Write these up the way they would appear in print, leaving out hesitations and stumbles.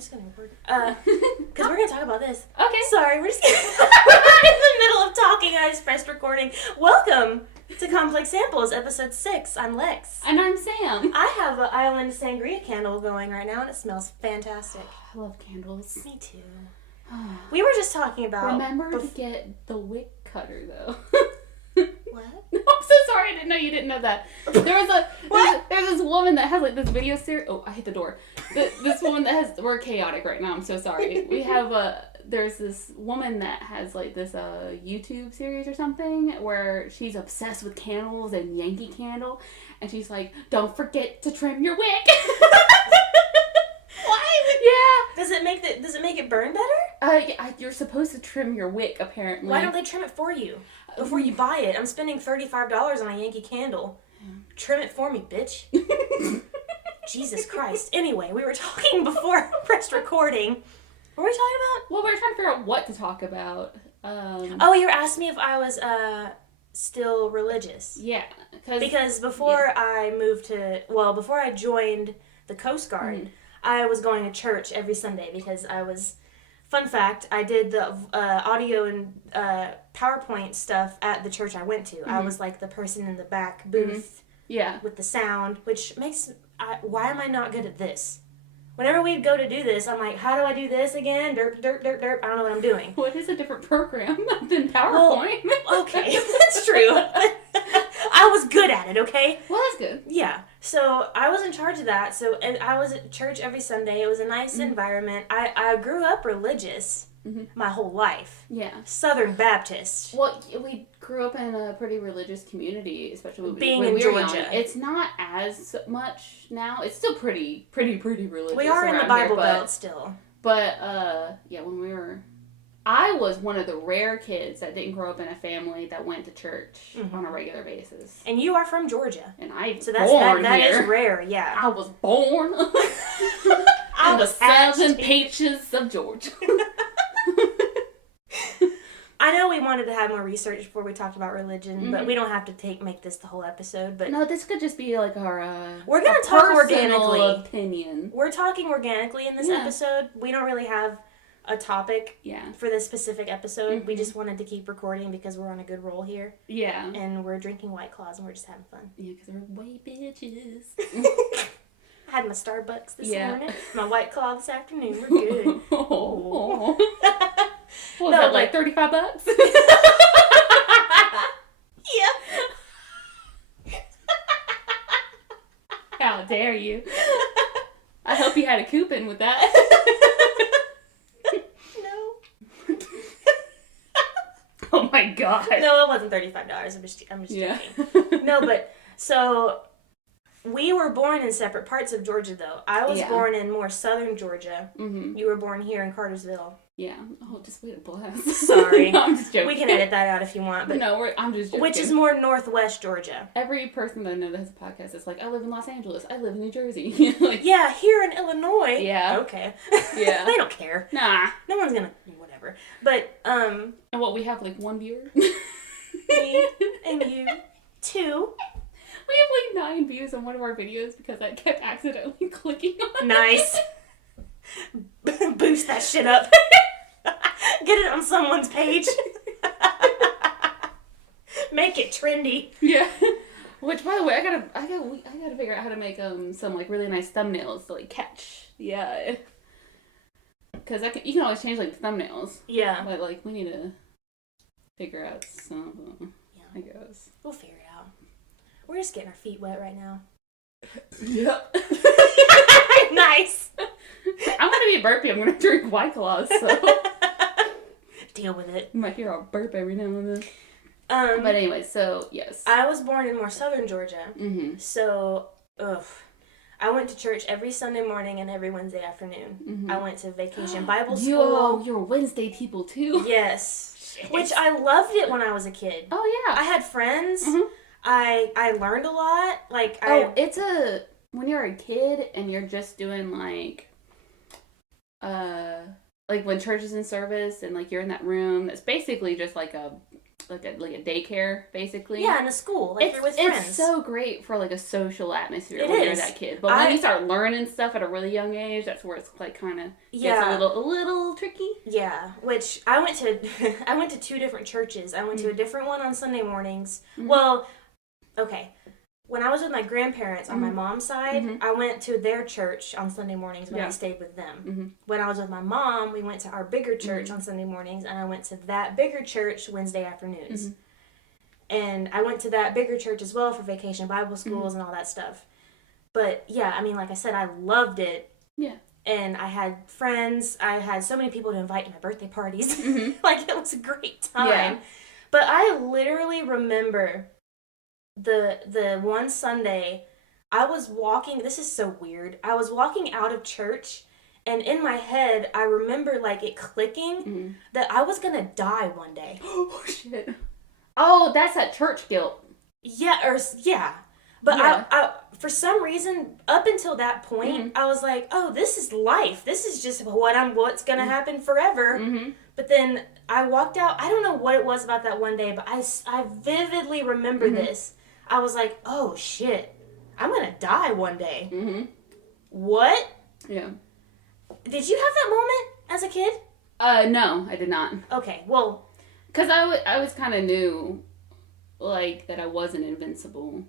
just gonna record. Because we're gonna talk about this. Okay. Sorry, we're just we're in the middle of talking. I just pressed recording. Welcome to Complex Samples, episode 6. I'm Lex. And I'm Sam. I have an Island Sangria candle going right now, and it smells fantastic. I love candles. Me too. We were just talking about. Remember to get the wick cutter, though. What? No, I'm so sorry. I didn't know you didn't know that. There's this woman that has like this video series. Oh, I hit the door. This woman that has. We're chaotic right now. I'm so sorry. We have there's this woman that has like this YouTube series or something where she's obsessed with candles and Yankee Candle, and she's like, "Don't forget to trim your wick." What? Yeah. Does it make it burn better? Yeah, you're supposed to trim your wick apparently. Why don't they trim it for you before you buy it? I'm spending $35 on a Yankee Candle. Yeah. Trim it for me, bitch. Jesus Christ. Anyway, we were talking before I pressed recording. What were we talking about? Well, we were trying to figure out what to talk about. Oh, you were asking me if I was still religious. Yeah. Because before before I joined the Coast Guard, I was going to church every Sunday because I was... Fun fact, I did the audio and PowerPoint stuff at the church I went to. Mm-hmm. I was like the person in the back booth with the sound, which makes... why am I not good at this? Whenever we'd go to do this, I'm like, how do I do this again? Derp, derp, derp, derp. I don't know what I'm doing. Well, it is a different program than PowerPoint. Well, okay, that's true. I was good at it, okay? Well, that's good. Yeah. So I was in charge of that. And I was at church every Sunday. It was a nice environment. I grew up religious my whole life. Yeah. Southern Baptist. Well, we grew up in a pretty religious community, especially when in Georgia. Young. It's not as much now. It's still pretty religious. We are in the Bible Belt still. But when we were... I was one of the rare kids that didn't grow up in a family that went to church on a regular basis. And you are from Georgia. And I was born that is rare, yeah. I was born in the southern peaches of Georgia. I know we wanted to have more research before we talked about religion, but we don't have to make this the whole episode. But no, this could just be like our we're going to talk organically. Opinion. We're talking organically in this episode. We don't really have a topic for this specific episode. We just wanted to keep recording because we're on a good roll here. Yeah. And we're drinking White Claws and we're just having fun. Yeah, because we're white bitches. I had my Starbucks this morning, my White Claw this afternoon. We're good. Oh. What was that, like $35? Yeah. How dare you? I hope you had a coupon with that. Oh my God. No, it wasn't $35. I'm just joking. No, but so we were born in separate parts of Georgia, though. I was born in more southern Georgia. Mm-hmm. You were born here in Cartersville. Yeah. Oh, just wait a blast. Sorry. No, I'm just joking. We can edit that out if you want. But no, I'm just joking. Which is more northwest Georgia. Every person that I know that has a podcast is like, I live in Los Angeles. I live in New Jersey. Like, yeah, here in Illinois. Yeah. Okay. Yeah. They don't care. Nah. No one's gonna... Whatever. But, And what, we have like one viewer? Me and you. 2. We have like 9 views on one of our videos because I kept accidentally clicking on it. Nice. Boost that shit up. Get it on someone's page. Make it trendy. Yeah. Which, by the way, I gotta figure out how to make some like really nice thumbnails to like catch. Yeah. Because you can always change like the thumbnails. Yeah. But like we need to figure out something. Yeah. I guess we'll figure it out. We're just getting our feet wet right now. Yep. Nice. I'm gonna be a burpee. I'm gonna drink White Claws. So deal with it. You might hear a burp every now and then. But anyway, so yes. I was born in more southern Georgia. Mm-hmm. So, I went to church every Sunday morning and every Wednesday afternoon. Mm-hmm. I went to vacation Bible school. You're Wednesday people too. Yes. Shit. Which I loved it when I was a kid. Oh yeah. I had friends. Mm-hmm. I learned a lot. When you're a kid and you're just doing like when church is in service and like you're in that room, it's basically just like a like a daycare, basically. Yeah, in a school, like you're with friends. It's so great for like a social atmosphere It when is. you're that kid. But when you start learning stuff at a really young age, that's where it's like kind of gets a little tricky. Yeah, which I went to 2 different churches. I went to a different one on Sunday mornings. Mm-hmm. Well, okay. When I was with my grandparents on my mom's side, I went to their church on Sunday mornings when I stayed with them. When I was with my mom, we went to our bigger church on Sunday mornings, and I went to that bigger church Wednesday afternoons. And I went to that bigger church as well for vacation Bible schools and all that stuff. But yeah, I mean, like I said, I loved it. Yeah. And I had friends. I had so many people to invite to my birthday parties. Like, it was a great time. Yeah. But I literally remember the one Sunday, I was walking, this is so weird, I was walking out of church, and in my head, I remember, like, it clicking that I was gonna die one day. Oh, shit. Oh, that's that church guilt. Yeah, But yeah. I for some reason, up until that point, I was like, oh, this is life. This is just what's gonna happen forever. But then I walked out, I don't know what it was about that one day, but I vividly remember this. I was like, oh, shit. I'm going to die one day. What? Yeah. Did you have that moment as a kid? No, I did not. Okay, well. Because I was kind of new, like, that I wasn't invincible.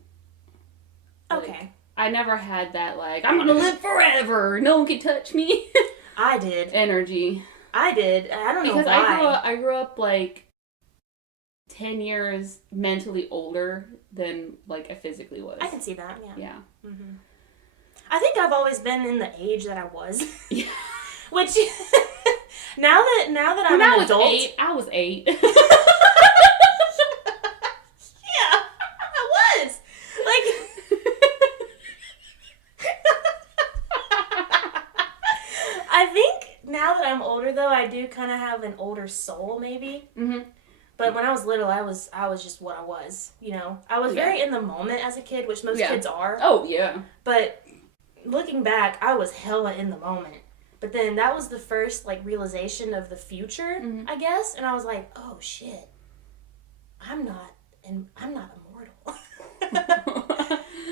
Like, okay. I never had that, like, I'm going to live forever. No one can touch me. I did. Energy. I did. I don't know why. Because I grew up, like, 10 years mentally older than, like, I physically was. I can see that, yeah. Yeah. I think I've always been in the age that I was. Yeah. Which, now that I'm an adult. I was 8. Yeah, I was. Like, I think now that I'm older, though, I do kind of have an older soul, maybe. But when I was little, I was just what I was, you know. I was very in the moment as a kid, which most kids are. Oh, yeah. But looking back, I was hella in the moment. But then that was the first, like, realization of the future, I guess. And I was like, oh, shit. I'm not immortal.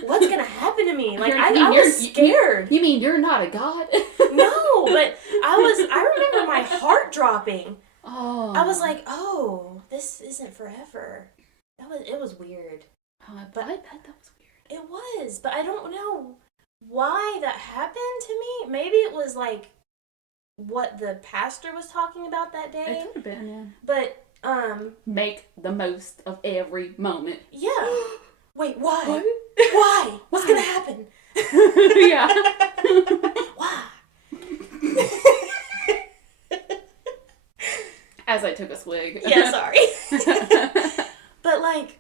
What's going to happen to me? Like, I was scared. You mean you're not a god? No, but I remember my heart dropping. Oh. I was like, oh, this isn't forever. It was weird. Oh, I bet that was weird. It was, but I don't know why that happened to me. Maybe it was like what the pastor was talking about that day. It could have been, yeah. But make the most of every moment. Yeah. Wait, why? What? Why? What's gonna happen? Yeah. Why? As I took a swig. Yeah, sorry. But, like,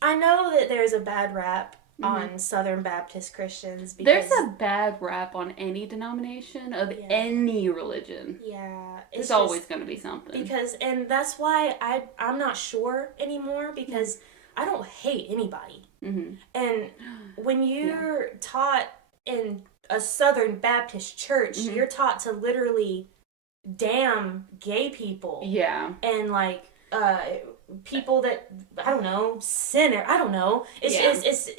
I know that there's a bad rap on Southern Baptist Christians. Because there's a bad rap on any denomination of any religion. Yeah. There's always going to be something. And that's why I'm not sure anymore, because I don't hate anybody. And when you're taught in a Southern Baptist church, you're taught to literally damn gay people. Yeah. And, like, people that, I don't know, sin, or I don't know. It's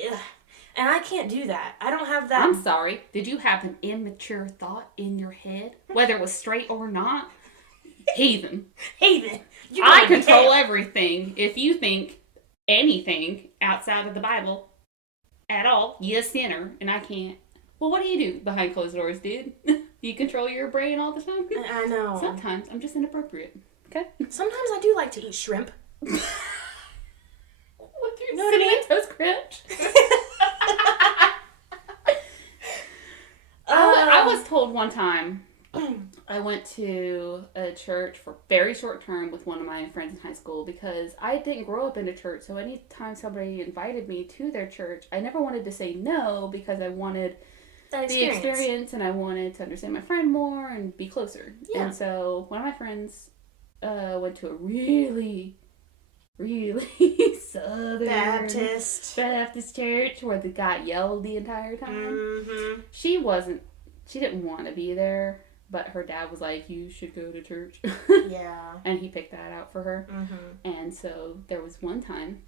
and I can't do that. I don't have that. I'm sorry. Did you have an immature thought in your head? Whether it was straight or not? Heathen. Heathen. I control everything. If you think anything outside of the Bible at all, you're a sinner, and I can't. Well, what do you do behind closed doors, dude? You control your brain all the time? I know. Sometimes. I'm just inappropriate. Okay? Sometimes I do like to eat shrimp. With your know what I mean? Toast Crunch. I was told one time, I went to a church for very short term with one of my friends in high school because I didn't grow up in a church. So anytime somebody invited me to their church, I never wanted to say no because I wanted the experience and I wanted to understand my friend more and be closer. Yeah. And so one of my friends went to a really Southern Baptist church where the guy yelled the entire time. She didn't want to be there, but her dad was like, you should go to church. Yeah. And he picked that out for her. Mm-hmm. And so there was one time,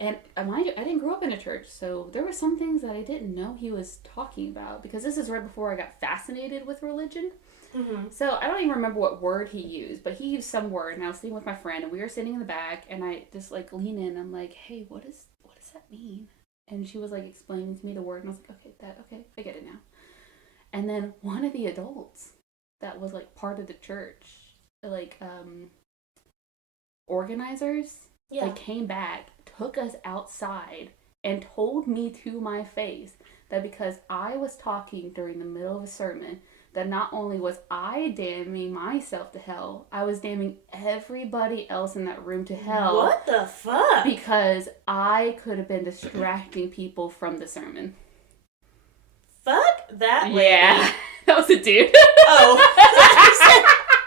and mind you, I didn't grow up in a church, so there were some things that I didn't know he was talking about, because this is right before I got fascinated with religion. Mm-hmm. So I don't even remember what word he used, but he used some word, and I was sitting with my friend, and we were sitting in the back, and I just like lean in, I'm like, hey, what does that mean? And she was like explaining to me the word, and I was like, okay, I get it now. And then one of the adults that was like part of the church, like organizers, like came back, took us outside, and told me to my face that because I was talking during the middle of a sermon, that not only was I damning myself to hell, I was damning everybody else in that room to hell. What the fuck? Because I could have been distracting people from the sermon. Fuck that lady. Yeah. That was a dude. Oh.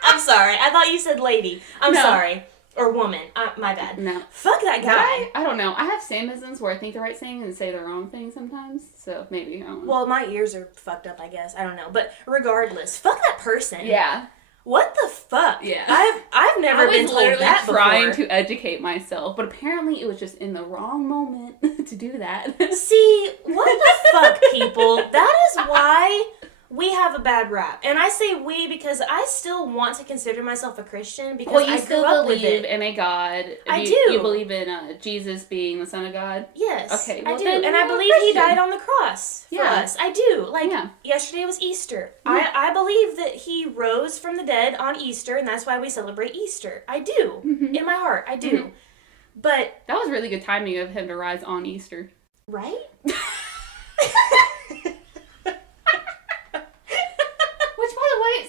I'm sorry. I thought you said lady. I'm sorry. Or woman. My bad. No. Fuck that guy. I don't know. I have Samisms where I think the right thing and say the wrong thing sometimes. So maybe, I don't know. Well, my ears are fucked up, I guess. I don't know. But regardless, fuck that person. Yeah. What the fuck? Yeah. I've never been told that before. I was trying to educate myself, but apparently it was just in the wrong moment to do that. See, what the fuck, people? That is why we have a bad rap. And I say we because I still want to consider myself a Christian because I grew up with it. Believe in a God. I do. You believe in Jesus being the Son of God? Yes. Okay. Well, I do. And I believe he died on the cross for us. I do. Like, yesterday was Easter. Yeah. I believe that he rose from the dead on Easter, and that's why we celebrate Easter. I do. Mm-hmm. In my heart, I do. Mm-hmm. But that was really good timing of him to rise on Easter. Right?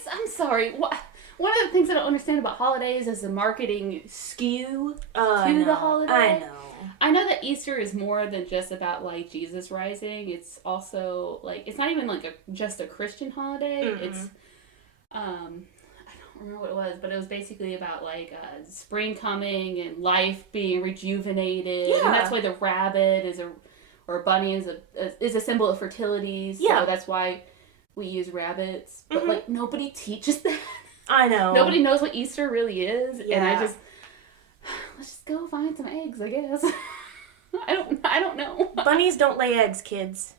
I'm sorry. One of the things I don't understand about holidays is the marketing skew to the holiday. I know that Easter is more than just about like Jesus rising. It's also like it's not even like just a Christian holiday. Mm-hmm. It's I don't remember what it was, but it was basically about like spring coming and life being rejuvenated. Yeah. And that's why the rabbit or a bunny is a symbol of fertility. So that's why we use rabbits, but like nobody teaches that. I know. Nobody knows what Easter really is, and let's just go find some eggs, I guess. I don't know. Bunnies don't lay eggs, kids.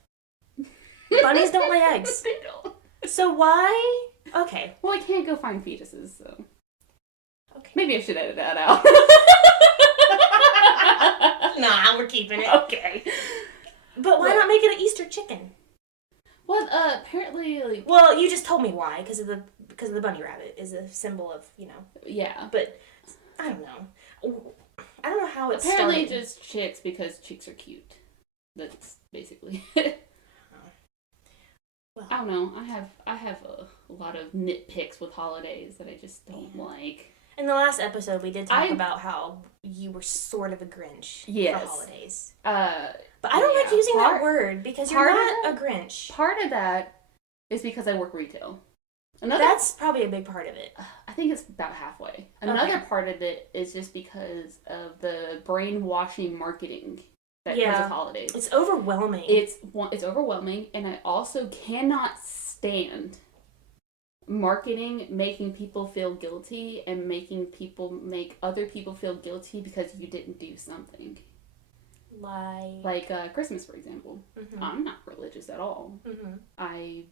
Bunnies don't lay eggs. They don't. So why? Okay. Well, I can't go find fetuses, so. Okay. Maybe I should edit that out. Nah, we're keeping it. Okay. But why not make it an Easter chicken? Well, apparently, like... Well, you just told me why, because of the bunny rabbit is a symbol of, Yeah. But, I don't know. I don't know how it apparently started. Just chicks, because chicks are cute. That's basically it. Well, I don't know. I have a lot of nitpicks with holidays that I just don't like. In the last episode, we did talk about how you were sort of a Grinch for holidays. But I don't like using that word because you're not a Grinch. Part of that is because I work retail. That's probably a big part of it. I think it's about halfway. Another part of it is just because of the brainwashing marketing that comes with holidays. It's overwhelming. It's overwhelming, and I also cannot stand marketing making people feel guilty and making other people feel guilty because you didn't do something. Like Christmas, for example. Mm-hmm. I'm not religious at all. Mm-hmm. I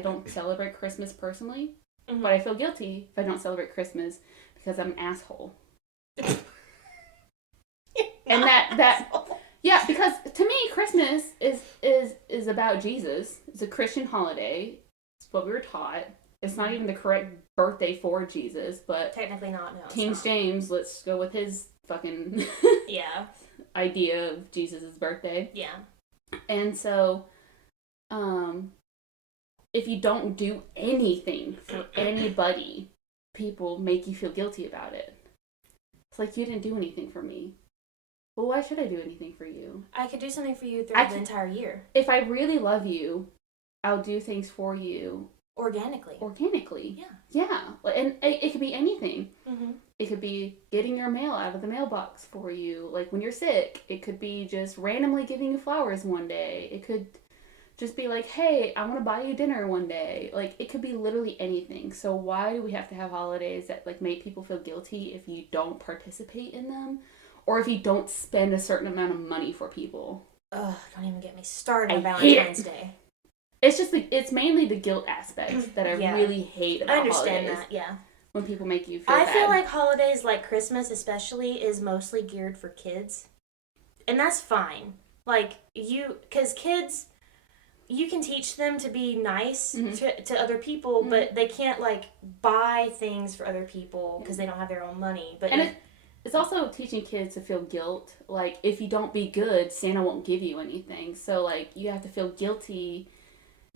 don't celebrate Christmas personally, but I feel guilty if I don't celebrate Christmas because I'm an asshole. And yeah, because to me Christmas is about Jesus. It's a Christian holiday. It's what we were taught. It's not even the correct birthday for Jesus, but technically not. No, King James, let's go with his fucking idea of Jesus' birthday. Yeah. And so, if you don't do anything for anybody, people make you feel guilty about it. It's like, you didn't do anything for me. Well, why should I do anything for you? I could do something for you throughout the entire year. If I really love you, I'll do things for you. Organically. Yeah. Yeah. And it could be anything. Mm-hmm. It could be getting your mail out of the mailbox for you. Like when you're sick, it could be just randomly giving you flowers one day. It could Just be like, hey, I want to buy you dinner one day. Like, it could be literally anything. So why do we have to have holidays that, like, make people feel guilty if you don't participate in them? Or if you don't spend a certain amount of money for people? Ugh, don't even get me started on Valentine's Day. It's just, it's mainly the guilt aspect that I really hate about holidays. I understand that, yeah. When people make you feel bad. I feel like holidays, like Christmas especially, is mostly geared for kids. And that's fine. Like, because kids... You can teach them to be nice to other people, but they can't, like, buy things for other people because they don't have their own money. But and it's also teaching kids to feel guilt. Like, if you don't be good, Santa won't give you anything. So, like, you have to feel guilty,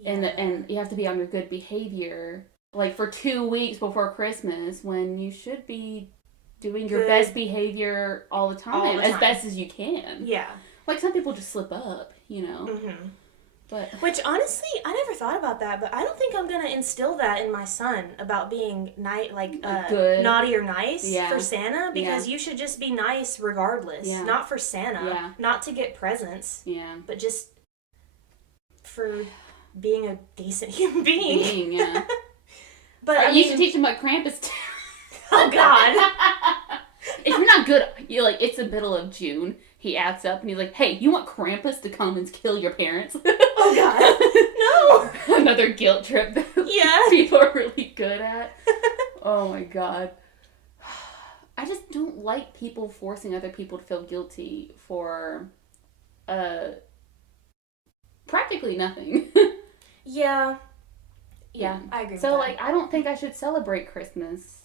and you have to be on your good behavior, like, for 2 weeks before Christmas, when you should be doing your best behavior all the time, as best as you can. Yeah. Like, some people just slip up, you know? Mm-hmm. But which, honestly, I never thought about that, but I don't think I'm going to instill that in my son about being good, naughty or nice for Santa, because you should just be nice regardless. Yeah. Not for Santa, not to get presents, but just for being a decent human being. But you should teach him about Krampus too. Oh, God. If you're not good, you're like, it's the middle of June. He acts up and he's like, hey, you want Krampus to come and kill your parents? Oh, God. No. Another guilt trip that people are really good at. Oh, my God. I just don't like people forcing other people to feel guilty for practically nothing. Yeah, I agree with that. So, like, I don't think I should celebrate Christmas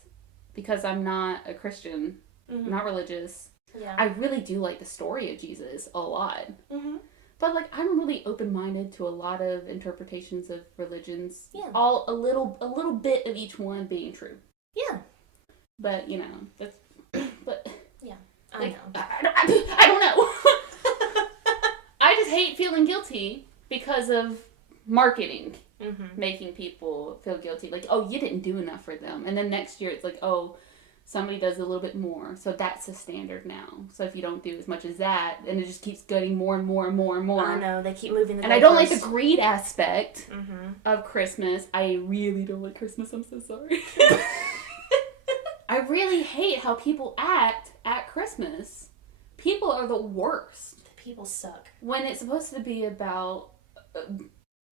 because I'm not a Christian, not religious. Yeah. I really do like the story of Jesus a lot. Mm-hmm. But, like, I'm really open-minded to a lot of interpretations of religions. Yeah. All a little bit of each one being true. Yeah. But, you know, that's... But... Yeah, like, I don't know. I just hate feeling guilty because of marketing. Mm-hmm. Making people feel guilty. Like, oh, you didn't do enough for them. And then next year it's like, oh... Somebody does a little bit more, so that's the standard now. So if you don't do as much as that, then it just keeps getting more and more and more and more. I know, they keep moving the And I don't like the greed aspect of Christmas. I really don't like Christmas, I'm so sorry. I really hate how people act at Christmas. People are the worst. People suck. When it's supposed to be about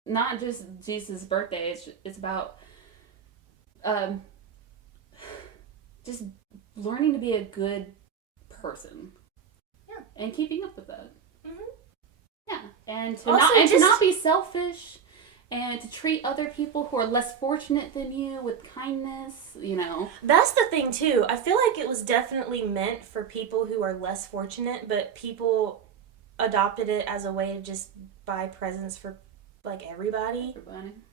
not just Jesus' birthday, it's about... just learning to be a good person. Yeah. And keeping up with that. Mm-hmm. Yeah. And to not be selfish and to treat other people who are less fortunate than you with kindness, you know. That's the thing, too. I feel like it was definitely meant for people who are less fortunate, but people adopted it as a way to just buy presents for, like, everybody.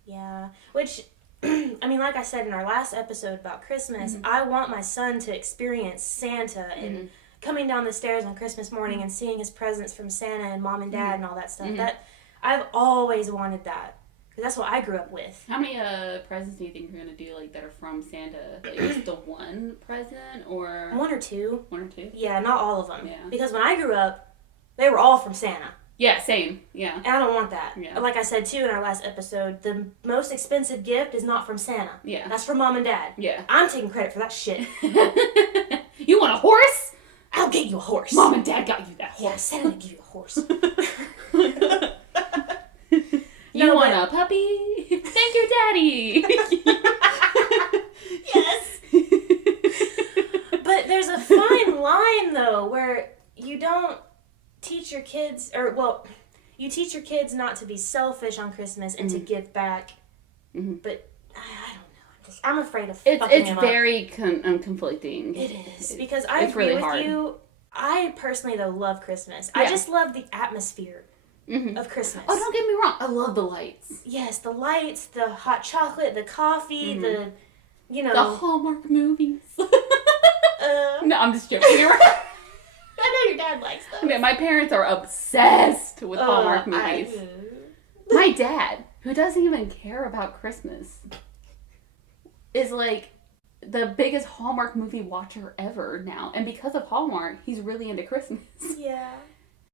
Yeah. Which... I mean, like I said in our last episode about Christmas, I want my son to experience Santa and coming down the stairs on Christmas morning and seeing his presents from Santa and Mom and Dad and all that stuff. That I've always wanted that. Because that's what I grew up with. How many presents do you think you're going to do, like, that are from Santa? Like, just the one present, or... One or two. One or two? Yeah, not all of them. Yeah. Because when I grew up, they were all from Santa. Yeah, same. Yeah. And I don't want that. Yeah. Like I said, too, in our last episode, the most expensive gift is not from Santa. Yeah. That's from Mom and Dad. Yeah. I'm taking credit for that shit. You want a horse? I'll get you a horse. Mom and Dad got you that horse. Yeah, Santa will give you a horse. You want a puppy? Thank your daddy. Yes. But there's a fine line, though, where you don't teach your kids, you teach your kids not to be selfish on Christmas and to give back, but I don't know. I'm afraid of fucking them up. It's very conflicting. It is, because I agree really with hard. You. I personally, though, love Christmas. Yeah. I just love the atmosphere of Christmas. Oh, don't get me wrong. I love the lights. Yes, the lights, the hot chocolate, the coffee, the Hallmark movies. No, I'm just joking. I know your dad likes those. Yeah, my parents are obsessed with Hallmark movies. My dad, who doesn't even care about Christmas, is like the biggest Hallmark movie watcher ever now. And because of Hallmark, he's really into Christmas. Yeah.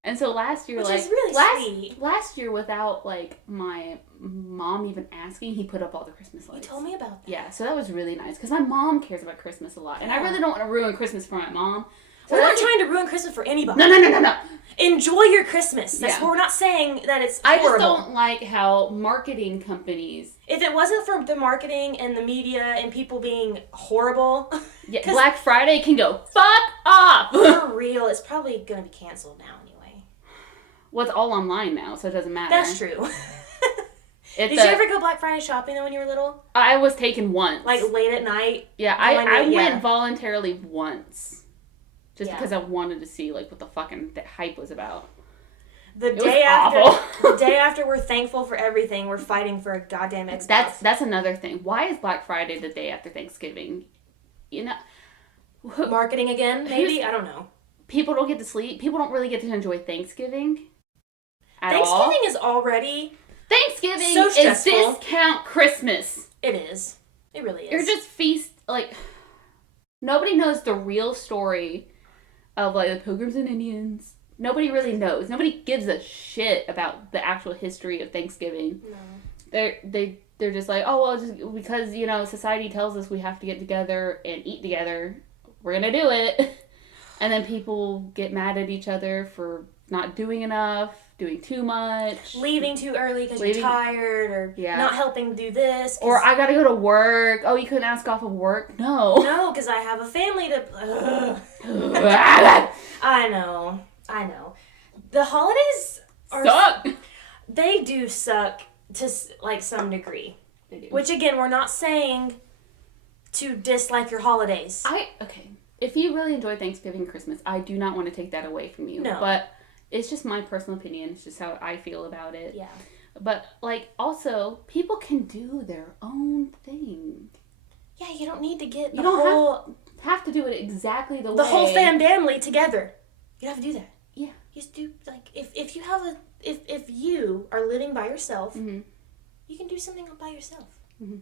And so last year, which like, is really sweet. Last year, without, like, my mom even asking, he put up all the Christmas lights. You told me about that. Yeah, so that was really nice, because my mom cares about Christmas a lot, and I really don't want to ruin Christmas for my mom. So we're not trying to ruin Christmas for anybody. No. Enjoy your Christmas. That's what we're not saying that it's horrible. I just don't like how marketing companies... If it wasn't for the marketing and the media and people being horrible... Yeah, Black Friday can go fuck off! For real, it's probably going to be canceled now anyway. Well, it's all online now, so it doesn't matter. That's true. Did you ever go Black Friday shopping though when you were little? I was taken once. Like late at night? Yeah, I went voluntarily once. Just because I wanted to see like what the fucking hype was about. The day after we're thankful for everything, we're fighting for a goddamn Xbox. That's another thing. Why is Black Friday the day after Thanksgiving? You know, marketing again, maybe? I don't know. People don't get to sleep. People don't really get to enjoy Thanksgiving at all. Thanksgiving is already Thanksgiving so stressful. Is discount Christmas. It is. It really is. You're just like nobody knows the real story of like the Pilgrims and Indians. Nobody really knows. Nobody gives a shit about the actual history of Thanksgiving. No. They're just like, oh well, just because society tells us we have to get together and eat together, we're gonna do it. And then people get mad at each other for not doing enough, doing too much, leaving too early because you're tired, or not helping do this. Or I gotta go to work. Oh, you couldn't ask off of work? No, because I have a family to... I know. The holidays suck. They do suck to like some degree. They do. Which again, we're not saying to dislike your holidays. Okay. If you really enjoy Thanksgiving and Christmas, I do not want to take that away from you. No. But it's just my personal opinion. It's just how I feel about it. Yeah. But, like, also, people can do their own thing. Yeah, you don't need to get you don't have to do it exactly the way. The whole family together. You don't have to do that. Yeah. You just do, like, if you have if you are living by yourself, mm-hmm. you can do something by yourself. Mm-hmm.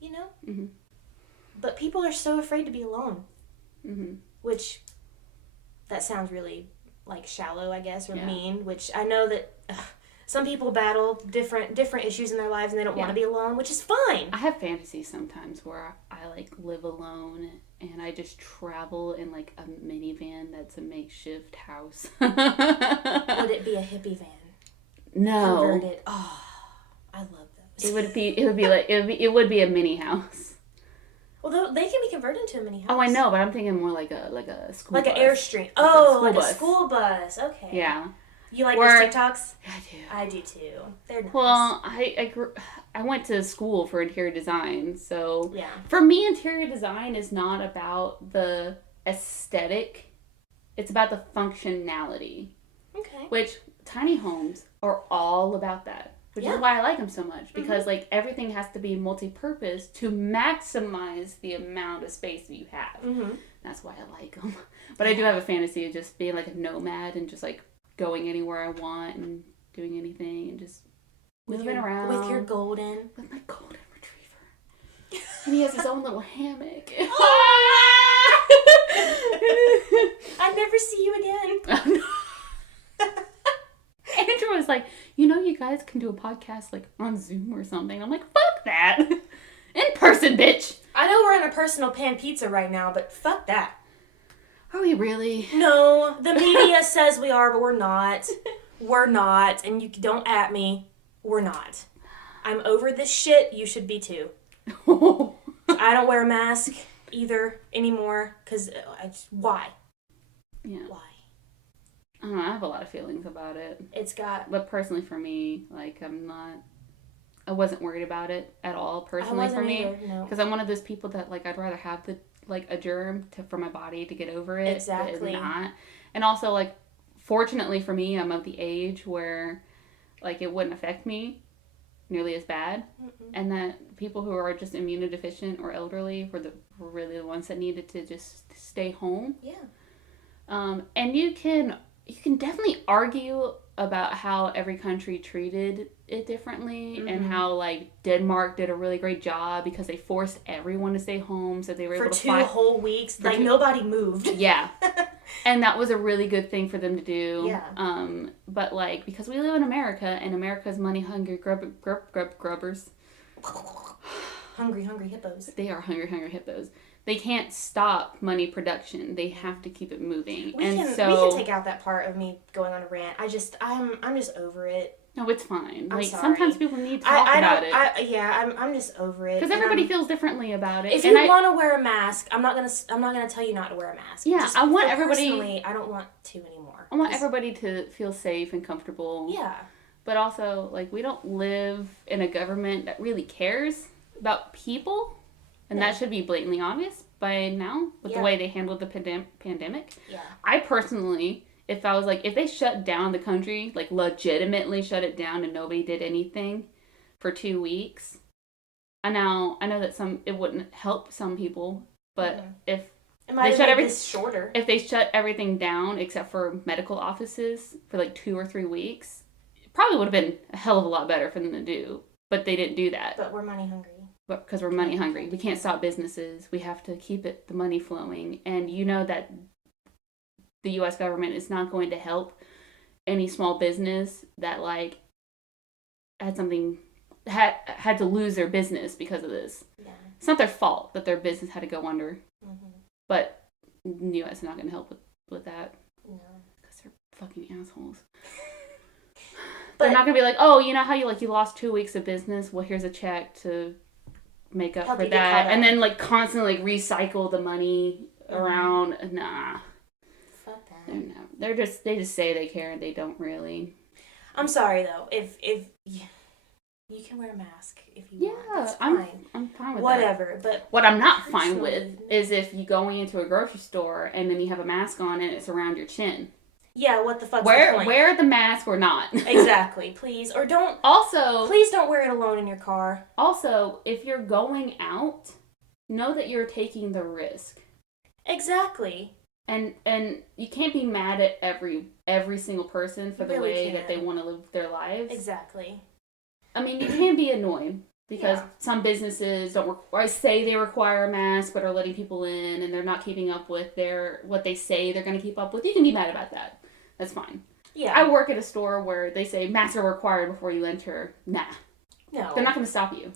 You know? Mm-hmm. But people are so afraid to be alone. Mm-hmm. Which, that sounds really, like, shallow, I guess, or mean, which I know that some people battle different issues in their lives and they don't want to be alone, which is fine. I have fantasies sometimes where I like, live alone and I just travel in, like, a minivan that's a makeshift house. Would it be a hippie van? No. Converted. Oh, I love those. It would be a mini house. Well, they can be converted into a mini house. Oh, I know, but I'm thinking more like a school bus. Like an Airstream. Oh, like a school bus. Okay. Yeah. You like those TikToks? I do. I do too. They're nice. Well, I went to school for interior design, so yeah. For me, interior design is not about the aesthetic. It's about the functionality. Okay. Which tiny homes are all about that. Which is why I like them so much. Because, like, everything has to be multi-purpose to maximize the amount of space that you have. Mm-hmm. That's why I like them. But I do have a fantasy of just being, like, a nomad and just, like, going anywhere I want and doing anything and just moving around. With your golden. With my golden retriever. And he has his own little hammock. I'd never see you again. Andrew was like, you guys can do a podcast like on Zoom or something. I'm like, fuck that. In person, bitch. I know we're in a personal pan pizza right now, but fuck that. Are we really? No, the media says we are, but we're not. We're not, and you don't at me. We're not. I'm over this shit. You should be too. I don't wear a mask either anymore, because why? Yeah. Why? I don't know, I have a lot of feelings about it. But personally for me, like, I wasn't worried about it at all, personally for me. Because I'm one of those people that, like, I'd rather have a germ for my body to get over it. Exactly. Than not. And also, like, fortunately for me, I'm of the age where, like, it wouldn't affect me nearly as bad. Mm-mm. And that people who are just immunodeficient or elderly were really the ones that needed to just stay home. Yeah. And you can definitely argue about how every country treated it differently and how, like, Denmark did a really great job because they forced everyone to stay home so they were able to for 2 whole weeks. Like, nobody moved. Yeah. And that was a really good thing for them to do. Yeah. But, like, because we live in America, and America's money-hungry grubbers. Hungry hippos. They are hungry hippos. They can't stop money production. They have to keep it moving. We can take out that part of me going on a rant. I'm just over it. No, it's fine. I'm like sorry. Sometimes people need to talk about it. I'm just over it. Because everybody feels differently about it. If you want to wear a mask, I'm not gonna tell you not to wear a mask. Yeah, just I want everybody. Personally, I don't want to anymore. I want everybody to feel safe and comfortable. Yeah. But also, like, we don't live in a government that really cares about people, and that should be blatantly obvious by now with the way they handled the pandemic. Yeah. I personally, if they shut down the country, like legitimately shut it down and nobody did anything for 2 weeks, I know that it wouldn't help some people, but if they shut shorter. If they shut everything down except for medical offices for like 2 or 3 weeks, it probably would have been a hell of a lot better for them to do. But they didn't do that. But we're money hungry. Because we're money hungry. We can't stop businesses. We have to keep the money flowing. And you know that the U.S. government is not going to help any small business that, like, had to lose their business because of this. Yeah. It's not their fault that their business had to go under. Mm-hmm. But the U.S. is not going to help with that. No. Because they're fucking assholes. But they're not going to be like, oh, you know how you lost 2 weeks of business? Well, here's a check to make up for that. And then, like, constantly, like, recycle the money around. Nah. Fuck that. They just say they care and they don't really. I'm sorry, though. If you can wear a mask if you want. That's fine. I'm fine with whatever, that. But what I'm not fine with is if you go into a grocery store and then you have a mask on and it's around your chin. Yeah, what the fuck's the point? Wear the mask or not. Exactly, please. Or don't. Also, please don't wear it alone in your car. Also, if you're going out, know that you're taking the risk. Exactly. And you can't be mad at every single person for the way that they want to live their lives. Exactly. I mean, you can be annoyed because some businesses say they require a mask but are letting people in and they're not keeping up with what they say they're going to keep up with. You can be mad about that. That's fine. Yeah. I work at a store where they say masks are required before you enter. Nah. No. They're not going to stop you.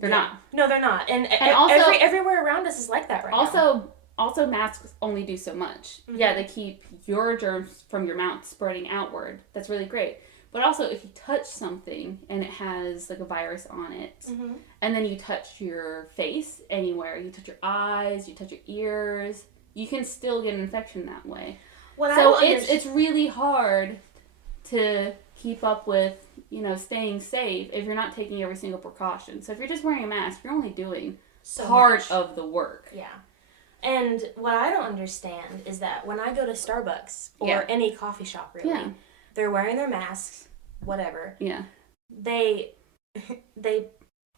They're not. No, they're not. And also, everywhere around us is like that right now. Also, masks only do so much. Mm-hmm. Yeah, they keep your germs from your mouth spreading outward. That's really great. But also, if you touch something and it has, like, a virus on it, mm-hmm. and then you touch your face anywhere, you touch your eyes, you touch your ears, you can still get an infection that way. So it's really hard to keep up with, staying safe if you're not taking every single precaution. So if you're just wearing a mask, you're only doing part of the work. Yeah. And what I don't understand is that when I go to Starbucks or any coffee shop, really, they're wearing their masks, whatever. Yeah. They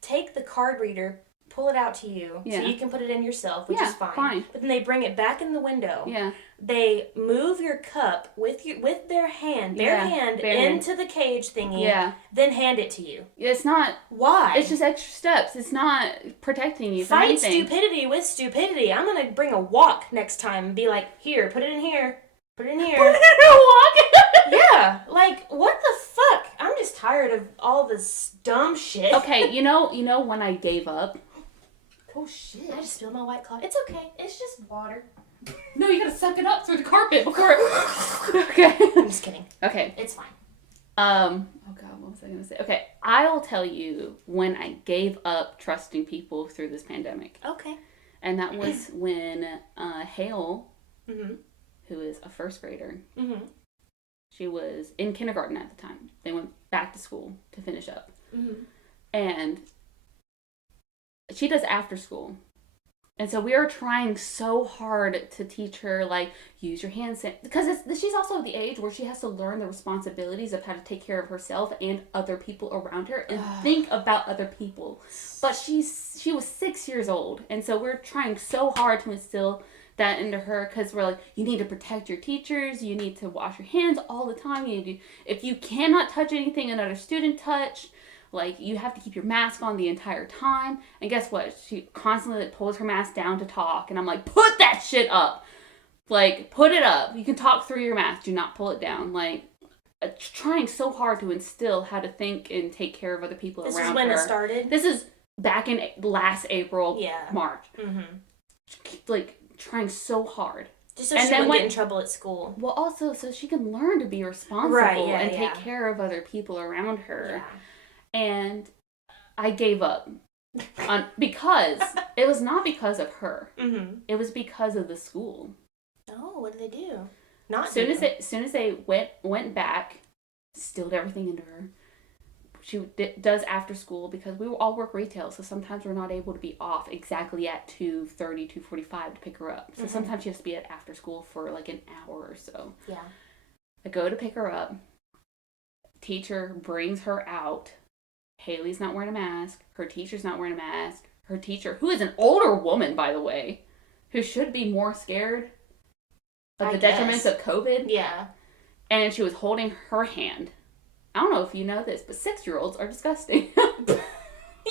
take the card reader, pull it out to you, so you can put it in yourself, which is fine. But then they bring it back in the window. Yeah. They move your cup with their hand, into the cage thingy. Yeah. Then hand it to you. It's not. Why? It's just extra steps. It's not protecting you from Fight anything. stupidity with stupidity. I'm gonna bring a wok next time and be like, here, put it in here. Put it in here. Put it in a wok? Yeah. Like, what the fuck? I'm just tired of all this dumb shit. Okay, you know when I gave up? Oh, shit. I just spilled my White Claw. It's okay. It's just water. No, you gotta suck it up through the carpet before it... Okay. I'm just kidding. Okay. It's fine. Oh God, what was I gonna say? Okay, I'll tell you when I gave up trusting people through this pandemic. Okay. And that was when Hale, mm-hmm. who is a first grader, mm-hmm. she was in kindergarten at the time. They went back to school to finish up. Mm-hmm. And she does after school. And so we are trying so hard to teach her, like, use your hand sanitizer. Because she's also at the age where she has to learn the responsibilities of how to take care of herself and other people around her and think about other people. But she was 6 years old. And so we're trying so hard to instill that into her because we're like, you need to protect your teachers. You need to wash your hands all the time. If you cannot touch anything another student touched, like, you have to keep your mask on the entire time. And guess what? She constantly pulls her mask down to talk. And I'm like, put that shit up. Like, put it up. You can talk through your mask. Do not pull it down. Like, trying so hard to instill how to think and take care of other people around her. This is when it started? This is back in last April, March. Mm-hmm. Like, trying so hard. Just so she wouldn't get in trouble at school. Well, also, so she can learn to be responsible and take care of other people around her. Yeah. And I gave up. Because it was not because of her. Mm-hmm. It was because of the school. Oh, what did they do? As soon as they went back, instilled everything into her. She does after school because we all work retail, so sometimes we're not able to be off exactly at 2:30, 2:45 to pick her up. So sometimes she has to be at after school for like an hour or so. Yeah. I go to pick her up. Teacher brings her out. Haley's not wearing a mask. Her teacher's not wearing a mask. Her teacher, who is an older woman, by the way, who should be more scared of the detriments of COVID. Yeah. And she was holding her hand. I don't know if you know this, but 6-year-olds are disgusting.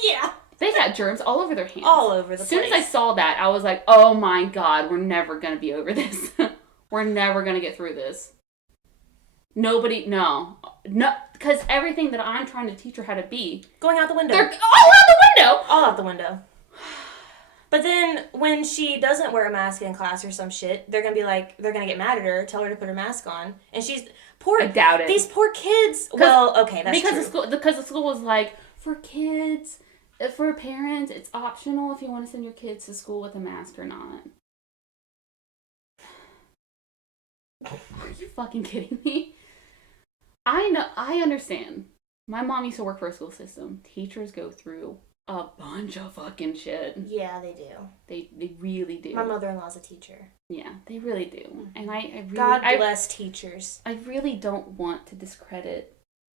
Yeah. They got germs all over their hands. All over the place. As soon as I saw that, I was like, oh my God, we're never going to be over this. We're never going to get through this. No, because everything that I'm trying to teach her how to be. Going out the window. They're all out the window. All out the window. But then when she doesn't wear a mask in class or some shit, they're going to get mad at her, tell her to put her mask on. And she's poor. I doubt it. These poor kids. Well, okay, that's true. Because the school was like, for kids, for parents, it's optional if you want to send your kids to school with a mask or not. Are you fucking kidding me? I understand. My mom used to work for a school system. Teachers go through a bunch of fucking shit. Yeah, they do. They really do. My mother-in-law's a teacher. Yeah, they really do. And I really... God bless teachers. I really don't want to discredit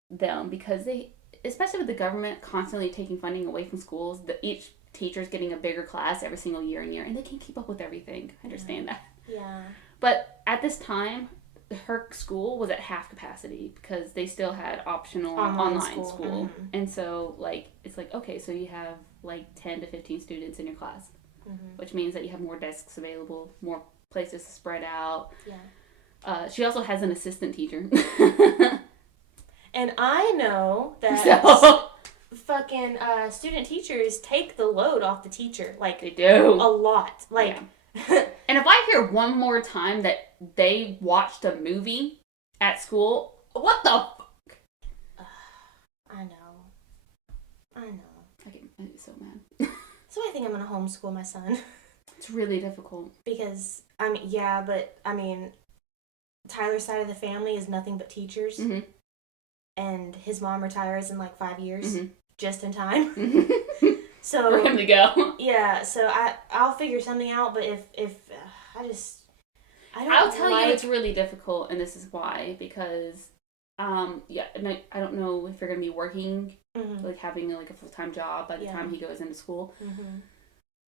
them because they, especially with the government constantly taking funding away from schools, each teacher's getting a bigger class every single year, and they can't keep up with everything. I understand that. Yeah. But at this time, her school was at half capacity because they still had optional online school. Mm-hmm. And so, like, it's like, okay, so you have, like, 10 to 15 students in your class, which means that you have more desks available, more places to spread out. Yeah. She also has an assistant teacher. And I know that fucking student teachers take the load off the teacher. Like, they do. A lot. Like... Yeah. And if I hear one more time that they watched a movie at school, what the fuck? I know. I get so mad. So I think I'm going to homeschool my son. It's really difficult. Because, Tyler's side of the family is nothing but teachers. Mm-hmm. And his mom retires in like 5 years. Mm-hmm. Just in time. Mm-hmm. So, for him to go. Yeah, so I'll figure something out, but if I'll tell you it's really difficult, and this is why, because, I don't know if you're going to be working, like having like a full-time job by the time he goes into school,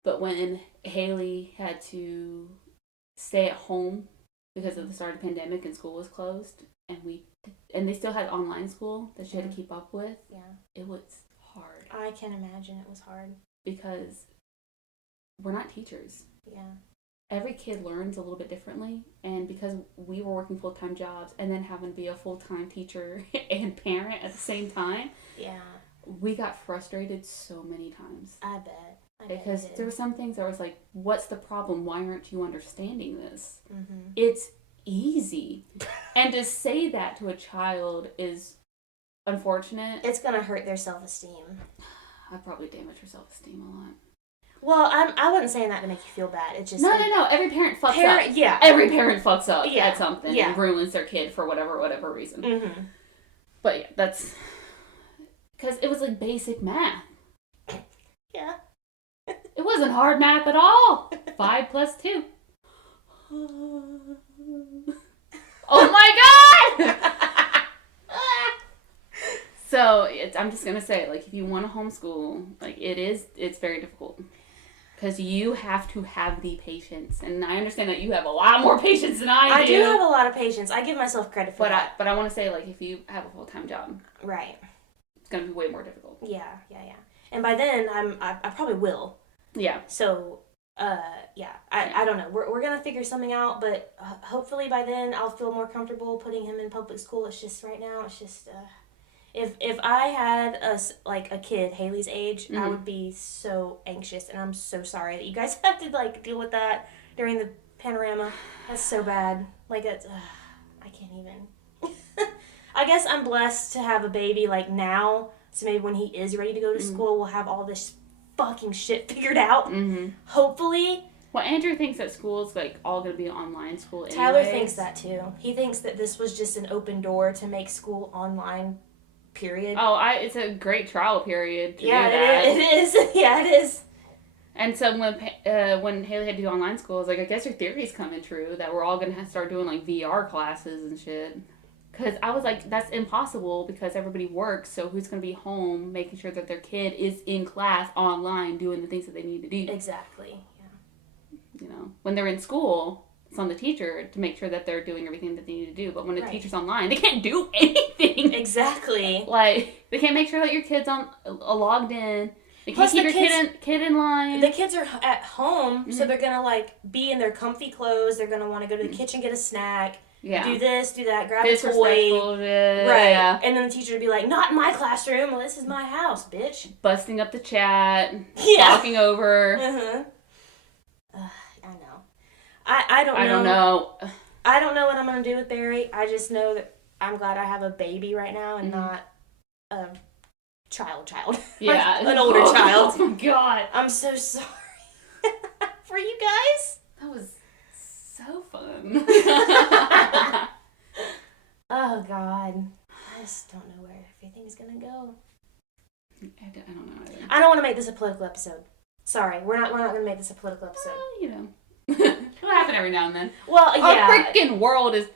but when Haley had to stay at home because of the start of the pandemic and school was closed, and they still had online school that she had to keep up with, it was hard. I can imagine it was hard. Because we're not teachers. Yeah. Every kid learns a little bit differently. And because we were working full-time jobs and then having to be a full-time teacher and parent at the same time. Yeah. We got frustrated so many times. I bet. Because there were some things that was like, what's the problem? Why aren't you understanding this? Mm-hmm. It's easy. And to say that to a child is... unfortunate. It's gonna hurt their self-esteem. I probably damage her self-esteem a lot. Well, I wasn't saying that to make you feel bad. It's just no. Every parent fucks up. Yeah. Every parent fucks up at something and ruins their kid for whatever reason. Mm-hmm. But yeah, that's because it was like basic math. Yeah. It wasn't hard math at all. 5 + 2. Oh my God! So I'm just gonna say, like, if you want to homeschool, like, it's very difficult because you have to have the patience, and I understand that you have a lot more patience than I do. I do have a lot of patience. I give myself credit for that. But I want to say, like, if you have a full-time job, right, it's gonna be way more difficult. Yeah. And by then, I probably will. Yeah. So I don't know. We're gonna figure something out, but hopefully by then I'll feel more comfortable putting him in public school. It's just right now, it's just if I had a kid Haley's age, I would be so anxious, and I'm so sorry that you guys have to like deal with that during the panorama. That's so bad. Like it's I can't even. I guess I'm blessed to have a baby like now, so maybe when he is ready to go to school, we'll have all this fucking shit figured out. Hopefully. Well, Andrew thinks that school's like all gonna be online school anyways. Tyler thinks that too. He thinks that this was just an open door to make school online. Period. Oh, it's a great trial period. To yeah, do that. It is. Yeah, it is. And so when Haley had to do online school, I was like, I guess your theory's coming true that we're all gonna have to start doing like VR classes and shit. Because I was like, that's impossible because everybody works. So who's gonna be home making sure that their kid is in class online doing the things that they need to do? Exactly. You know, when they're in school, it's on the teacher to make sure that they're doing everything that they need to do. But when the teacher's online, they can't do anything. Exactly. Like, they can't make sure that your kid's logged in. They can't keep your kid in line. The kids are at home, so they're going to, like, be in their comfy clothes. They're going to want to go to the kitchen, get a snack. Yeah. Do this, do that, grab a toy. Right. Yeah. And then the teacher would be like, not in my classroom. Well, this is my house, bitch. Busting up the chat. Yeah. Talking over. I know. I don't know. I don't know what I'm going to do with Barry. I just know that I'm glad I have a baby right now and not a child. Yeah. An older child. Oh, my God. I'm so sorry. For you guys. That was so fun. Oh, God. I just don't know where everything's going to go. I don't know either. I don't want to make this a political episode. Sorry. We're not going to make this a political episode. You know. It'll happen every now and then. Well, yeah. Our freaking world is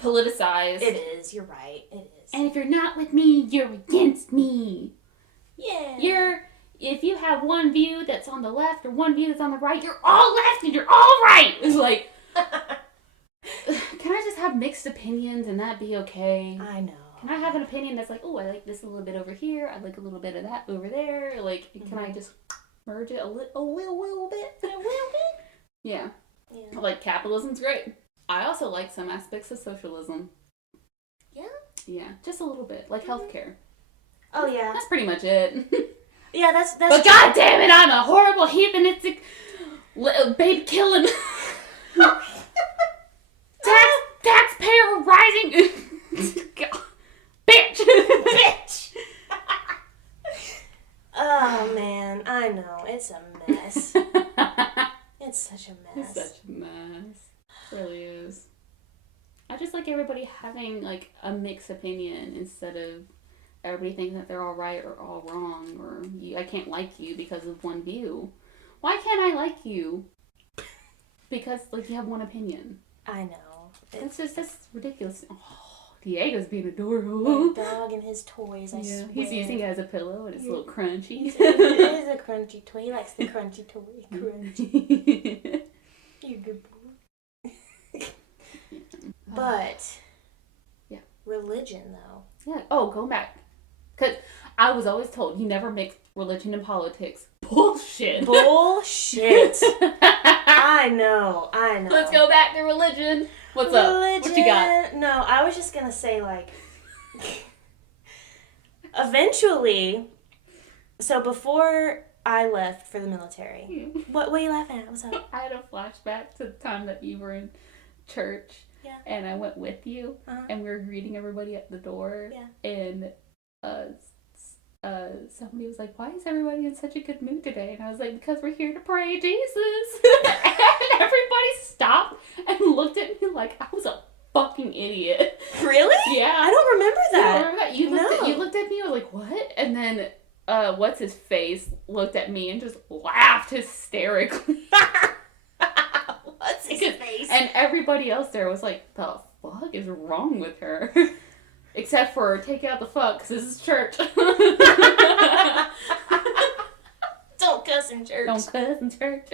politicized. It is. You're right. It is. And if you're not with me, you're against me. Yeah. If you have one view that's on the left or one view that's on the right, you're all left and you're all right. It's like, can I just have mixed opinions and that be okay? I know. Can I have an opinion that's like, oh, I like this a little bit over here. I like a little bit of that over there. Like, can I just merge it a little bit? Yeah. Like, capitalism's great. I also like some aspects of socialism. Yeah? Yeah, just a little bit. Like healthcare. Oh, yeah. That's pretty much it. Yeah, that's But God damn it, I'm a horrible heathenistic baby killing taxpayer rising bitch. Oh man, I know, it's a mess. It's such a mess. It's such a mess. It really is. I just like everybody having like a mixed opinion instead of everybody thinking that they're all right or all wrong, or I can't like you because of one view. Why can't I like you? Because like you have one opinion. I know. That's ridiculous. Oh, Diego's being adorable. My dog and his toys. I swear. He's using it as a pillow and it's a little crunchy. It is a crunchy toy. He likes the crunchy toy. Crunchy. You're a good boy. But religion though. Yeah. Oh, going back. Because I was always told you never mix religion and politics. Bullshit. I know. Let's go back to religion. What's up? What you got? No, I was just going to say, like, eventually, so before I left for the military, what are you laughing at? What's up? I had a flashback to the time that you were in church. Yeah. And I went with you, and we were greeting everybody at the door. Yeah. And somebody was like, why is everybody in such a good mood today? And I was like, because we're here to pray Jesus. And everybody stopped and looked at me like I was a fucking idiot. Really? Yeah. I don't remember that. You don't remember that? You looked at me and was like, what? And then what's his face looked at me and just laughed hysterically. What's his face? And everybody else there was like, the fuck is wrong with her? Except for take out the fuck, because this is church. Don't cuss in church. Don't cuss in church.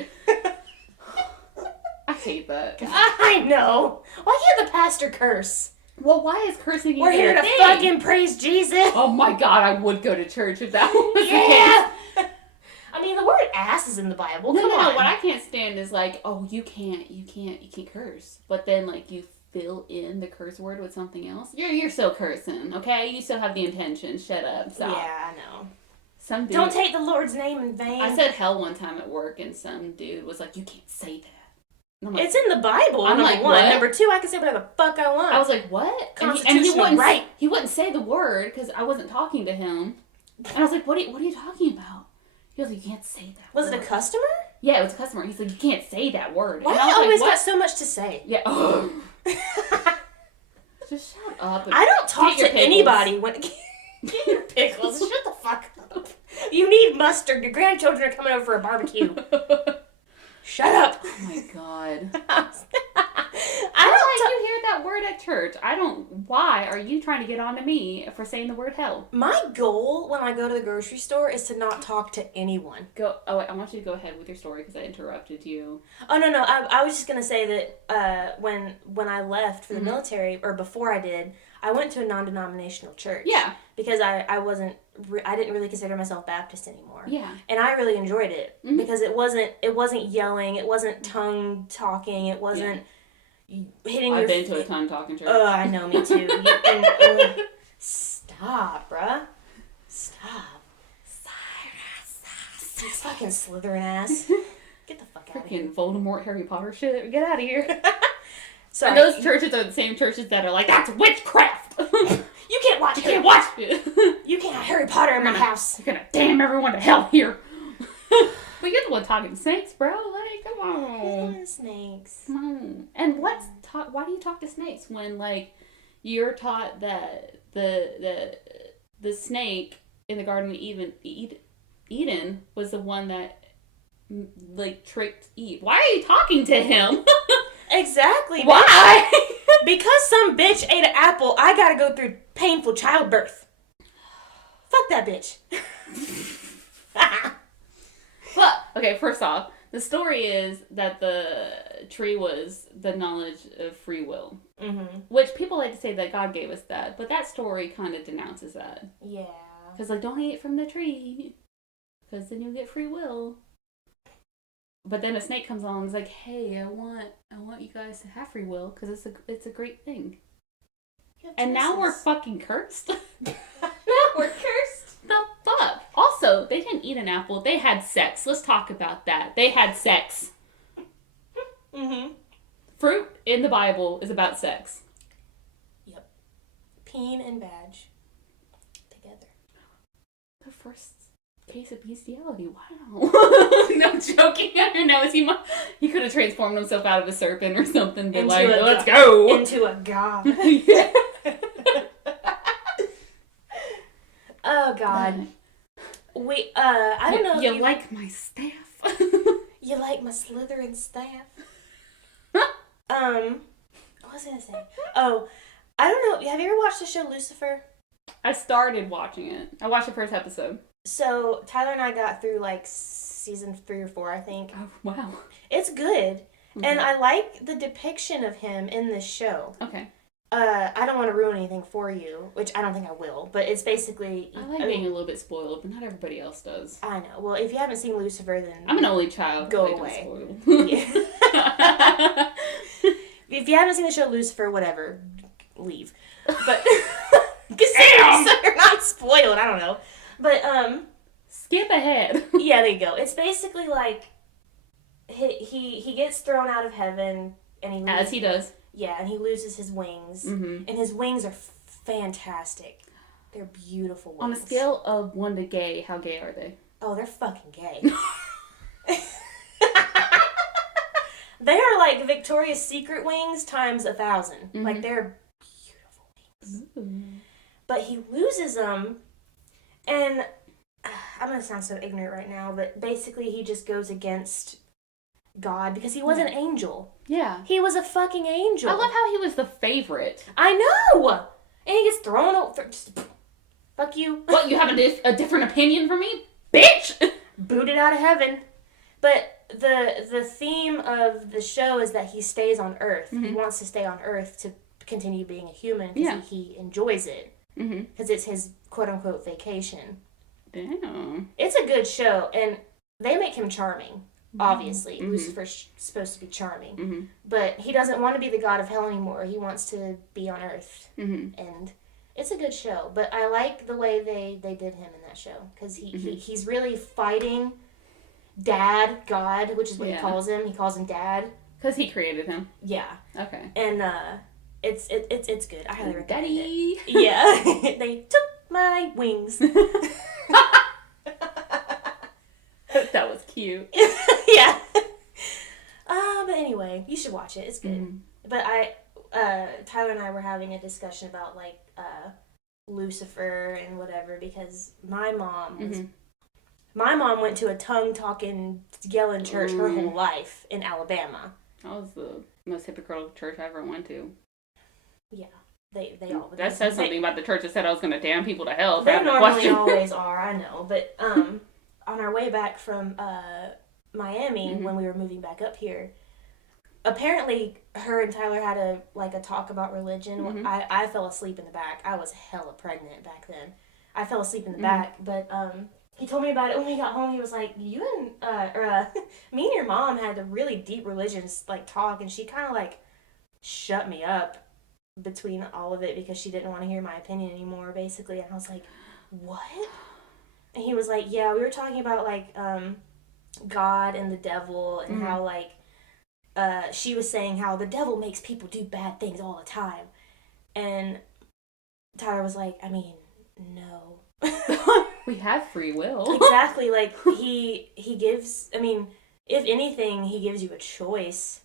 I hate that. I know. Why can't the pastor curse? Well, why is cursing even We're here to fucking praise Jesus. Oh my God, I would go to church if that was the case. I mean, the word ass is in the Bible. No, Come on. what I can't stand is like, oh, you can't curse. But then like you fill in the curse word with something else. You're still cursing, okay? You still have the intention. Shut up. Stop. Yeah, I know. Some dude, don't take the Lord's name in vain. I said hell one time at work, and some dude was like, you can't say that. Like, it's in the Bible. I'm number like, one. what? Number two, I can say whatever the fuck I want. I was like, what? Constitutional right. He wouldn't say the word because I wasn't talking to him. And I was like, what are you talking about? He was like, you can't say that Was word. it a customer? Yeah, it was a customer. He's like, you can't say that word. Why and do I you was always like, got so much to say? Yeah. Just shut up. I don't talk to anybody when... Get your pickles. Shut the fuck up. You need mustard. Your grandchildren are coming over for a barbecue. Shut up. Oh my god. I don't you hear that word at church. Why are you trying to get on to me for saying the word hell? My goal when I go to the grocery store is to not talk to anyone. Oh, wait, I want you to go ahead with your story because I interrupted you. Oh, no. I was just going to say that when I left for the military, or before I did, I went to a non-denominational church. Yeah. Because I didn't really consider myself Baptist anymore. Yeah. And I really enjoyed it because it wasn't yelling, it wasn't tongue talking, it wasn't hitting I've your been to a tongue talking church. Oh, I know, me too. Stop, bruh. Stop. You fucking Slytherin ass. Get the fuck out of here. Freaking Voldemort, Harry Potter shit. Get out of here. Sorry. And those churches are the same churches that are like, that's witchcraft. You can't watch it. You can't watch it. You can't have Harry Potter in my house. You're gonna damn everyone to hell here. But you're the one talking snakes, bro. Like, come on. Snakes. Come on. And why do you talk to snakes when, like, you're taught that the snake in the Garden of Eden was the one that, like, tricked Eve? Why are you talking to him? Exactly. Why? Because some bitch ate an apple, I gotta go through painful childbirth. Fuck that bitch. Well, okay, first off, the story is that the tree was the knowledge of free will. Mm-hmm. Which people like to say that God gave us that, but that story kind of denounces that. Yeah. Because, like, don't eat from the tree, because then you'll get free will. But then a snake comes along and is like, hey, I want you guys to have free will, because it's a great thing. And now we're fucking cursed. We're cursed. The fuck? Also, they didn't eat an apple. They had sex. Let's talk about that. They had sex. Mm-hmm. Fruit in the Bible is about sex. Yep. Peen and badge. Together. The first case of bestiality. Wow. No, I'm joking. I don't know. He could have transformed himself out of a serpent or something. But like, let's go. Into a god. Oh, God. I don't know if you like my staff? You like my Slytherin staff? What was I going to say? Oh, I don't know. Have you ever watched the show Lucifer? I started watching it. I watched the first episode. So, Tyler and I got through, like, season 3 or 4, I think. Oh, wow. It's good. Mm-hmm. And I like the depiction of him in this show. Okay. I don't want to ruin anything for you, which I don't think I will, but it's basically... I like being a little bit spoiled, but not everybody else does. I know. Well, if you haven't seen Lucifer, then... I'm an only child. Go away. If you haven't seen the show Lucifer, whatever, leave. But... Because you're not spoiled, I don't know. But, skip ahead. Yeah, there you go. It's basically like... He gets thrown out of heaven, and he... As he does. Yeah, and he loses his wings. Mm-hmm. And his wings are fantastic. They're beautiful wings. On a scale of 1 to gay, how gay are they? Oh, they're fucking gay. They are like Victoria's Secret wings times 1,000. Mm-hmm. Like, they're beautiful wings. Ooh. But he loses them, and I'm going to sound so ignorant right now, but basically he just goes against God because he was an angel. Yeah. He was a fucking angel. I love how he was the favorite. I know! And he gets thrown over. Just, fuck you. What, you have a different opinion from me? Bitch! Booted out of heaven. But the theme of the show is that he stays on Earth. Mm-hmm. He wants to stay on Earth to continue being a human because he enjoys it. Because it's his quote-unquote vacation. Damn. It's a good show, and they make him charming. Obviously, Lucifer's supposed to be charming, but he doesn't want to be the god of hell anymore. He wants to be on Earth, and it's a good show. But I like the way they did him in that show because he's really fighting Dad God, which is what he calls him. He calls him Dad because he created him. Yeah. Okay. And it's good. I highly recommend Daddy. it. Yeah. They took my wings. That was cute. Yeah. But anyway, you should watch it. It's good. But Tyler and I were having a discussion about like Lucifer and whatever because my mom went to a tongue-talking, yelling church her whole life in Alabama. That was the most hypocritical church I ever went to. Yeah. They all. That says something about the church that said I was going to damn people to hell. They normally always are, I know. But on our way back from Miami, when we were moving back up here, apparently her and Tyler had a talk about religion. I fell asleep in the back. I was hella pregnant back then. I fell asleep in the back, but he told me about it when we got home. He was like, "You and me and your mom had a really deep religious talk, and she kind of shut me up between all of it because she didn't want to hear my opinion anymore, basically." And I was like, "What?" And he was like, "Yeah, we were talking about God and the devil and how she was saying how the devil makes people do bad things all the time." And Tyler was like, "I mean, no." We have free will. Exactly. He gives, I mean, if anything, he gives you a choice.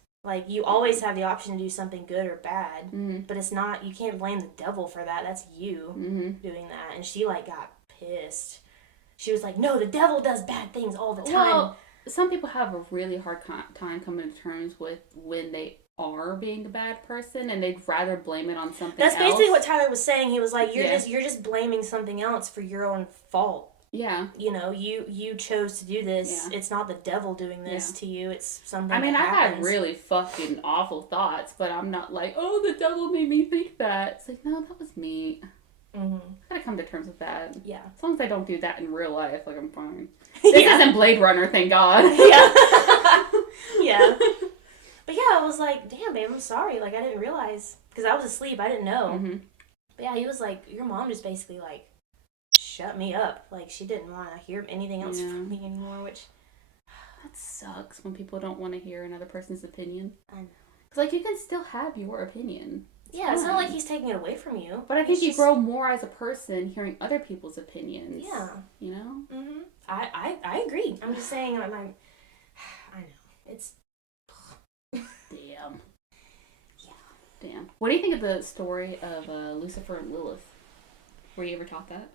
You always have the option to do something good or bad, but it's not, you can't blame the devil for that. That's you doing that. And she got pissed. She was like, "No, the devil does bad things all the time." Well, some people have a really hard time coming to terms with when they are being a bad person, and they'd rather blame it on something else. That's basically what Tyler was saying. He was like, you're just blaming something else for your own fault. Yeah. You know, you chose to do this. Yeah. It's not the devil doing this to you. It's something I mean, that I happens. had really fucking awful thoughts, but I'm not like, "Oh, the devil made me think that." It's like, no, that was me. I gotta come to terms with that. Yeah. As long as I don't do that in real life, I'm fine. This isn't Blade Runner, thank God. Yeah. Yeah. But yeah, I was like, "Damn, babe, I'm sorry. I didn't realize." Because I was asleep. I didn't know. But yeah, he was like, "Your mom just basically, shut me up. She didn't want to hear anything else from me anymore," which... That sucks when people don't want to hear another person's opinion. I know. Because, you can still have your opinion. It's not like he's taking it away from you. But I think you grow more as a person hearing other people's opinions. Yeah. You know? I agree. I'm just saying, I know. It's... Damn. Yeah. Damn. What do you think of the story of Lucifer and Lilith? Were you ever taught that?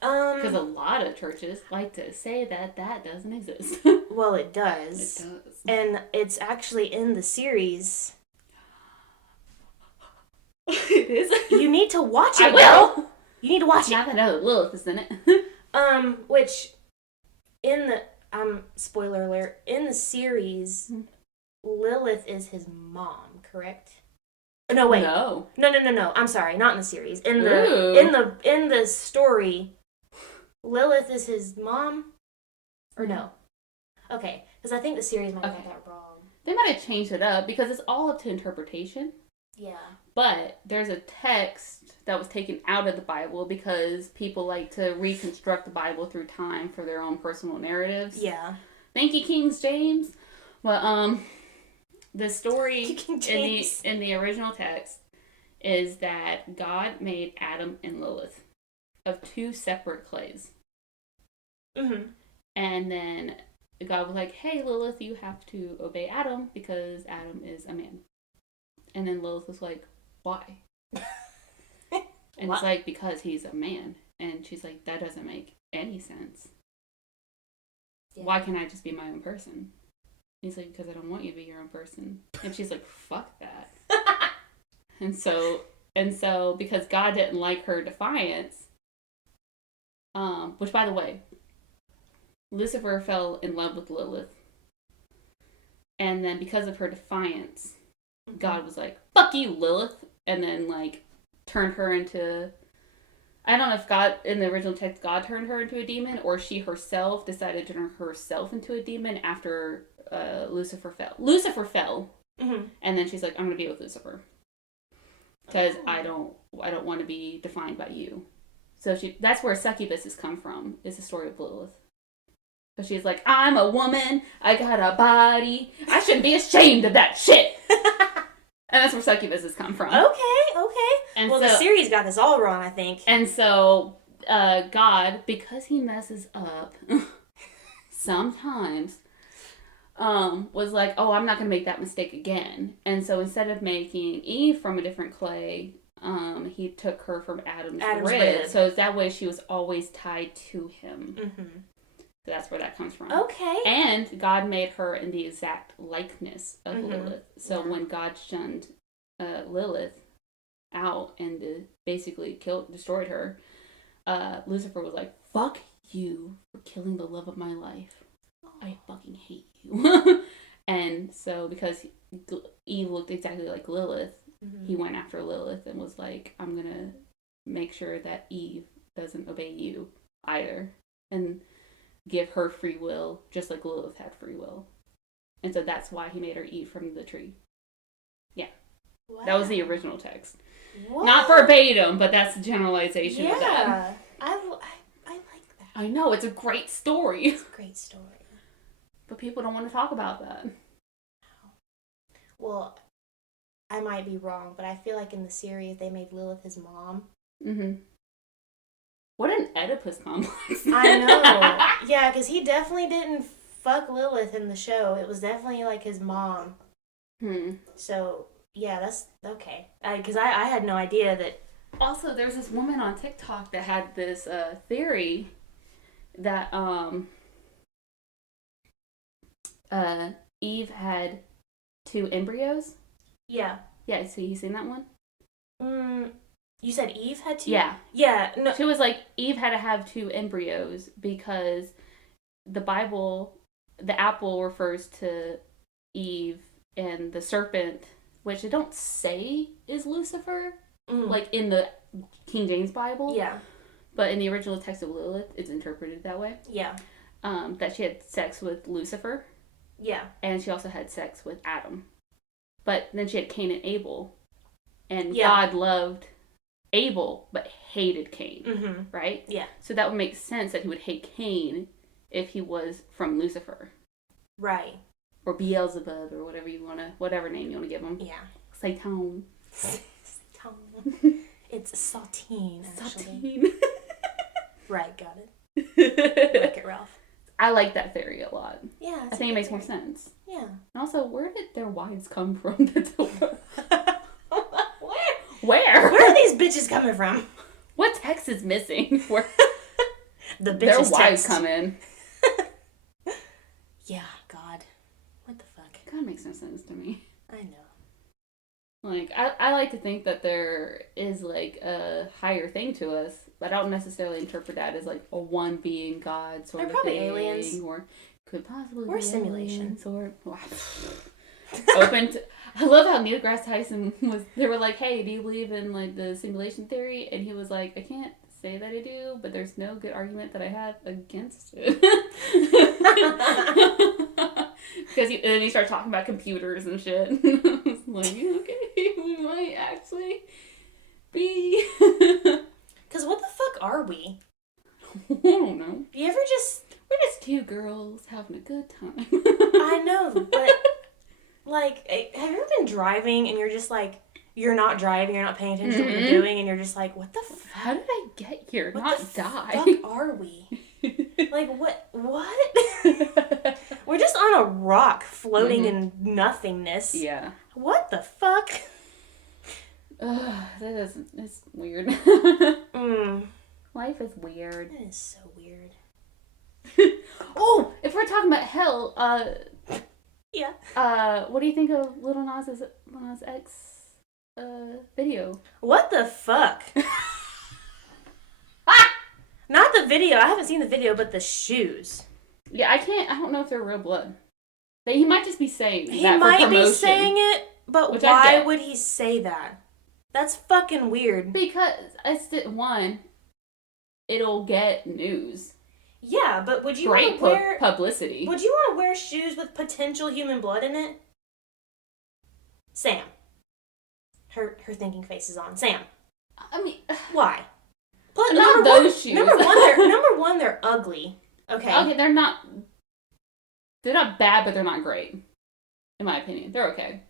Because a lot of churches like to say that doesn't exist. Well, it does. It does. And it's actually in the series. It is? You need to watch it, I will. girl. You need to watch it. Now that I know that Lilith is in it. Which, in the, spoiler alert, in the series, Lilith is his mom, correct? No, wait. No. No. I'm sorry, not in the series. In the story, Lilith is his mom? Or no? Okay, because I think the series might have got that wrong. They might have changed it up because it's all up to interpretation. Yeah. But there's a text that was taken out of the Bible because people like to reconstruct the Bible through time for their own personal narratives. Yeah. Thank you, King James. But the story in the original text is that God made Adam and Lilith of two separate clays. And then God was like, "Hey, Lilith, you have to obey Adam because Adam is a man." And then Lilith was like, "Why?" And it's like, "Because he's a man." And she's like, "That doesn't make any sense. Yeah. Why can't I just be my own person?" He's like, "Because I don't want you to be your own person." And she's like, "Fuck that." And so because God didn't like her defiance, which by the way, Lucifer fell in love with Lilith. And then because of her defiance, God was like, "Fuck you, Lilith." And then turned her into I don't know if God, in the original text, God turned her into a demon, or she herself decided to turn herself into a demon after Lucifer fell. Lucifer fell, Mm-hmm. and then she's like, I'm going to be with Lucifer. Because I don't want to be defined by you. So that's where succubus has come from, is the story of Lilith. So she's like, I'm a woman, I got a body, I shouldn't be ashamed of that shit. And that's where succubus has come from. Okay. And well, the series got this all wrong, I think. And so, God, because he messes up sometimes, was like, oh, I'm not going to make that mistake again. And so instead of making Eve from a different clay, he took her from Adam's rib. So that way she was always tied to him. Mm-hmm. So that's where that comes from. Okay. And God made her in the exact likeness of Lilith. So when God shunned Lilith out and basically destroyed her, Lucifer was like, fuck you for killing the love of my life. I fucking hate you. And so because Eve looked exactly like Lilith, he went after Lilith and was like, I'm going to make sure that Eve doesn't obey you either. And give her free will, just like Lilith had free will. And so that's why he made her eat from the tree. Yeah. Wow. That was the original text. What? Not verbatim, but that's the generalization of that. Yeah. I like that. I know, it's a great story. It's a great story. But people don't want to talk about that. Well, I might be wrong, but I feel like in the series they made Lilith his mom. Mm-hmm. What an Oedipus complex. I know. Yeah, because he definitely didn't fuck Lilith in the show. It was definitely like his mom. So, yeah, that's okay. Because I had no idea that. Also, there's this woman on TikTok that had this theory that Eve had 2 embryos. Yeah. Yeah, so you seen that one? You said Eve had 2? Yeah. Yeah. No. She was like, Eve had to have 2 embryos because the Bible, the apple refers to Eve, and the serpent, which they don't say is Lucifer, like in the King James Bible. Yeah. But in the original text of Lilith, it's interpreted that way. Yeah. That she had sex with Lucifer. Yeah. And she also had sex with Adam. But then she had Cain and Abel. And God loved Abel, but hated Cain, right? Yeah. So that would make sense that he would hate Cain if he was from Lucifer. Right. Or Beelzebub, or whatever name you want to give him. Yeah. Satan. It's Satine, actually. Satine. Right, got it. Like it, Ralph. I like that theory a lot. Yeah. I think it makes more sense. Yeah. And also, where did their wives come from? Where? Where are these bitches coming from? What text is missing? Where the bitches their wives text. come in. Yeah, God. What the fuck? God makes no sense to me. I know. Like, I like to think that there is, like, a higher thing to us, but I don't necessarily interpret that as, like, a one being God sort of thing. They're probably aliens. Or could possibly or be simulations. Or open to... I love how Neil deGrasse Tyson was... They were like, hey, do you believe in, like, the simulation theory? And he was like, I can't say that I do, but there's no good argument that I have against it. Because then he started talking about computers and shit. I was like, okay, we might actually be. Because what the fuck are we? I don't know. Do you ever just... We're just 2 girls having a good time. I know, but... Like, have you ever been driving and you're just like, you're not driving, you're not paying attention to what you're doing, and you're just like, what the fuck? How did I get here? What not the die? fuck are we? Like, what? We're just on a rock floating in nothingness. Yeah. What the fuck? It's weird. Life is weird. That is so weird. Oh, if we're talking about hell, yeah. What do you think of Lil Nas X video? What the fuck? Not the video. I haven't seen the video, but the shoes. Yeah, I don't know if they're real blood. He might just be saying that. He might be saying it, but why would he say that? That's fucking weird. Because it'll get news. Yeah, but would you want to wear publicity? Would you want to wear shoes with potential human blood in it? Sam. Her thinking face is on. Sam. I mean, why? Plus, not those shoes. Number one, they're ugly. Okay. Okay, they're not bad, but they're not great. In my opinion, they're okay.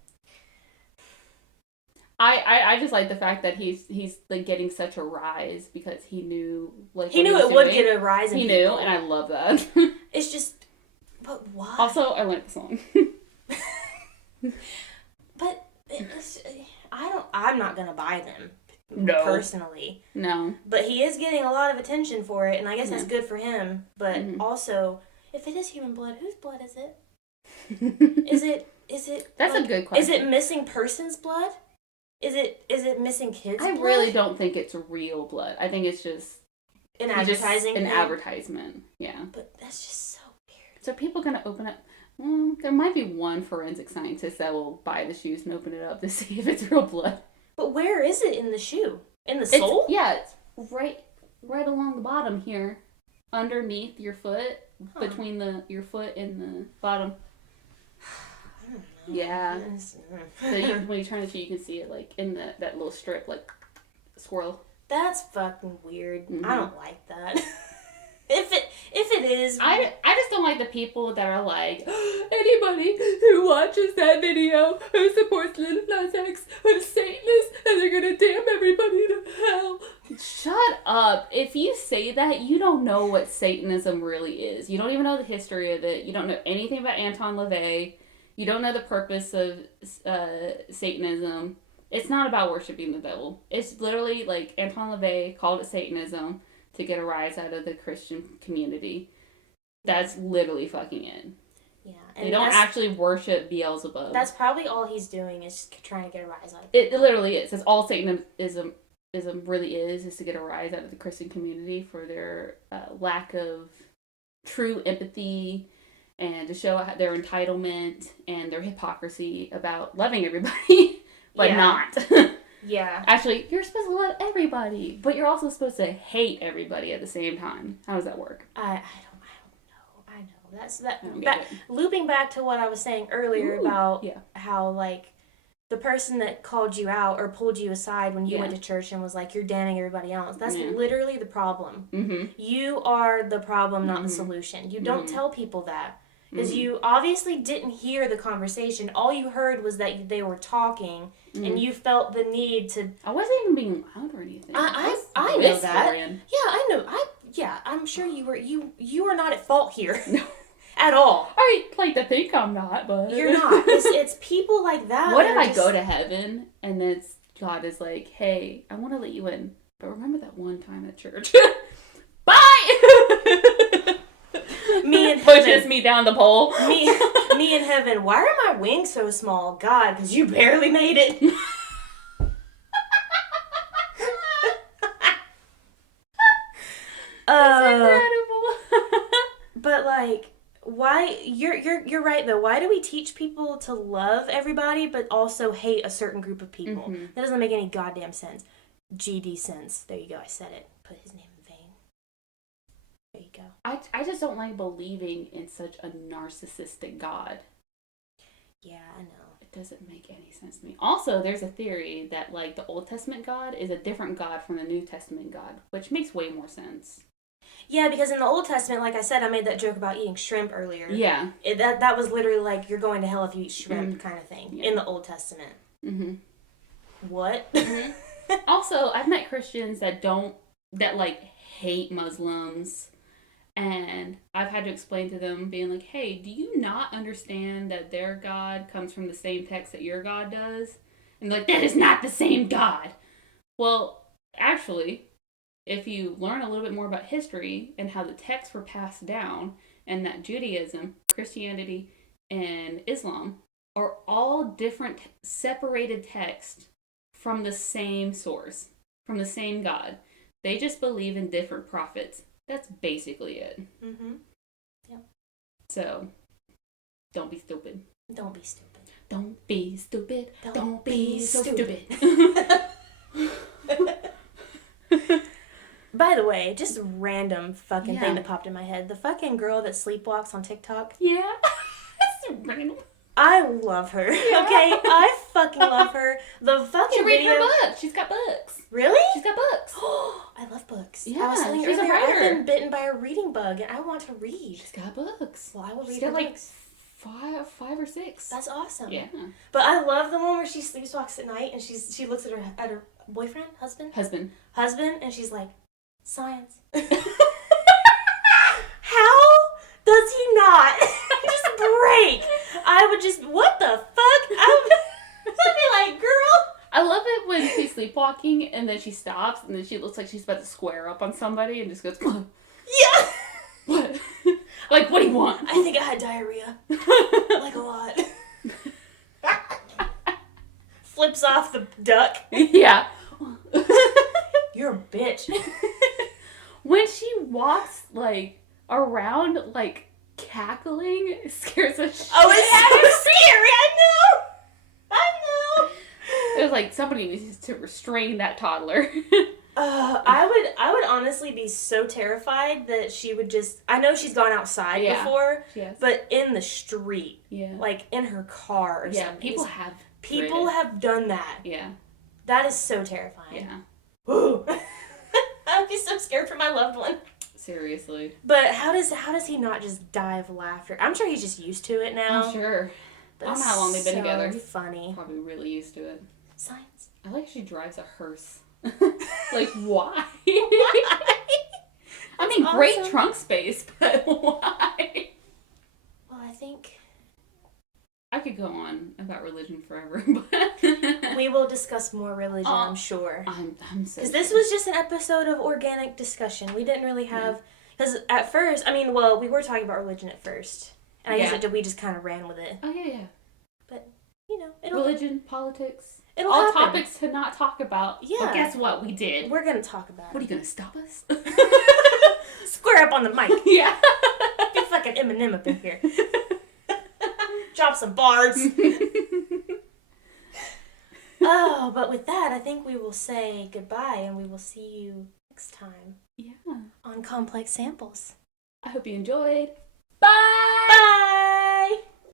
I just like the fact that he's like getting such a rise because he knew it would get a rise. He knew, and I love that. It's just, but why? Also, I like the song. But I'm not gonna buy them. No. Personally. No. But he is getting a lot of attention for it, and I guess that's good for him. But also, if it is human blood, whose blood is it? Is it? That's a good question. Is it missing person's blood? Is it missing kids' blood? I really don't think it's real blood. I think it's just an advertising. An advertisement. Yeah. But that's just so weird. So people gonna open up. There might be one forensic scientist that will buy the shoes and open it up to see if it's real blood. But where is it in the shoe? In the sole? It's right along the bottom here, underneath your foot, between your foot and the bottom. Yeah. So when you turn the shoe, you can see it like in that little strip, like squirrel. That's fucking weird. Mm-hmm. I don't like that. If it is, I just don't like the people that are like, anybody who watches that video who supports Lil Nas X is Satanist and they're gonna damn everybody to hell. Shut up. If you say that, you don't know what Satanism really is. You don't even know the history of it. You don't know anything about Anton LaVey. You don't know the purpose of Satanism. It's not about worshiping the devil. It's literally like Anton LaVey called it Satanism to get a rise out of the Christian community. That's literally fucking it. Yeah. And they don't actually worship Beelzebub. That's probably all he's doing is trying to get a rise out of it. It literally is. That's all Satanism really is to get a rise out of the Christian community for their lack of true empathy and to show their entitlement and their hypocrisy about loving everybody, but not. Yeah. Actually, you're supposed to love everybody, but you're also supposed to hate everybody at the same time. How does that work? I know. That's looping back to what I was saying earlier about how like the person that called you out or pulled you aside when you went to church and was like, you're damning everybody else. That's literally the problem. Mm-hmm. You are the problem, not the solution. You don't tell people that. Because you obviously didn't hear the conversation. All you heard was that they were talking, and you felt the need to... I wasn't even being loud or anything. I know that. Yeah, I know. I'm sure you were. You are not at fault here. No. At all. I like to think I'm not, but... You're not. It's people like that. What if I go to heaven, and then God is like, hey, I want to let you in, but remember that one time at church? Bye! Me and pushes heaven. Me down the pole. Me in heaven. Why are my wings so small? God, because you barely made it. That's incredible. But like, why? You're right though. Why do we teach people to love everybody but also hate a certain group of people? Mm-hmm. That doesn't make any goddamn sense. GD sense. There you go. I said it. Put his name. There you go. I just don't like believing in such a narcissistic God. Yeah, I know. It doesn't make any sense to me. Also, there's a theory that like the Old Testament God is a different God from the New Testament God, which makes way more sense. Yeah, because in the Old Testament, like I said, I made that joke about eating shrimp earlier. Yeah. That was literally like, you're going to hell if you eat shrimp kind of thing in the Old Testament. Mm-hmm. What? Mm-hmm. Also, I've met Christians that like hate Muslims. And I've had to explain to them, being like, hey, do you not understand that their God comes from the same text that your God does? And they're like, that is not the same God. Well, actually, if you learn a little bit more about history and how the texts were passed down, and that Judaism, Christianity, and Islam are all different separated texts from the same source, from the same God. They just believe in different prophets. That's basically it. Mm-hmm. Yep. So, don't be stupid. Don't be stupid. Don't be stupid. Don't be so stupid. By the way, just a random fucking Yeah. thing that popped in my head. The fucking girl that sleepwalks on TikTok. Yeah. That's random. I love her. Yeah. Okay? I fucking love her. The fucking She read video. her books. She's got books. Really? She's got books. I love books. Yeah, I was telling you she's a earlier, I've writer. been bitten by a reading bug and I want to read. She's got books. Well, I will read She's her got like books. five or six. That's awesome. Yeah. But I love the one where she sleepwalks at night and she looks at her boyfriend, husband, and she's like, science. How does he not just break? I would just, what the fuck? I would be like, girl. I love it when she's sleepwalking and then she stops and then she looks like she's about to square up on somebody and just goes, Yeah. what? Like, what do you want? I think I had diarrhea. Like a lot. Flips off the duck. Yeah. You're a bitch. When she walks, like, around, like, cackling, it scares the shit Oh, it's out of me. so scary. I know. It was like, somebody needs to restrain that toddler. I would honestly be so terrified that she would just, I know she's gone outside before, Yes. but in the street, Yeah. like in her car or Yeah, something. people have have done that. Yeah. That is so terrifying. Yeah. Ooh. I'd be so scared for my loved one. Seriously. But how does he not just die of laughter? I'm sure he's just used to it now. I'm sure. But I don't know how long they've been together. He's funny. Probably really used to it. Science. I like she drives a hearse. Like, why? I mean, great awesome. trunk space, but why? Well, I think I could go on about religion forever, but we will discuss more religion, I'm sure. I'm so. Because this was just an episode of organic discussion. We didn't really have, because at first, I mean, well, we were talking about religion at first, and I guess we just kind of ran with it. Oh yeah. But you know, religion, politics, it'll all happen. topics to not talk about. Yeah. But guess what? We did. We're gonna talk about it. What are you gonna stop us? Square up on the mic. Yeah. Be fucking Eminem up in here. Drop some bars. Oh, but with that, I think we will say goodbye, and we will see you next time. Yeah. On Complex Samples. I hope you enjoyed. Bye!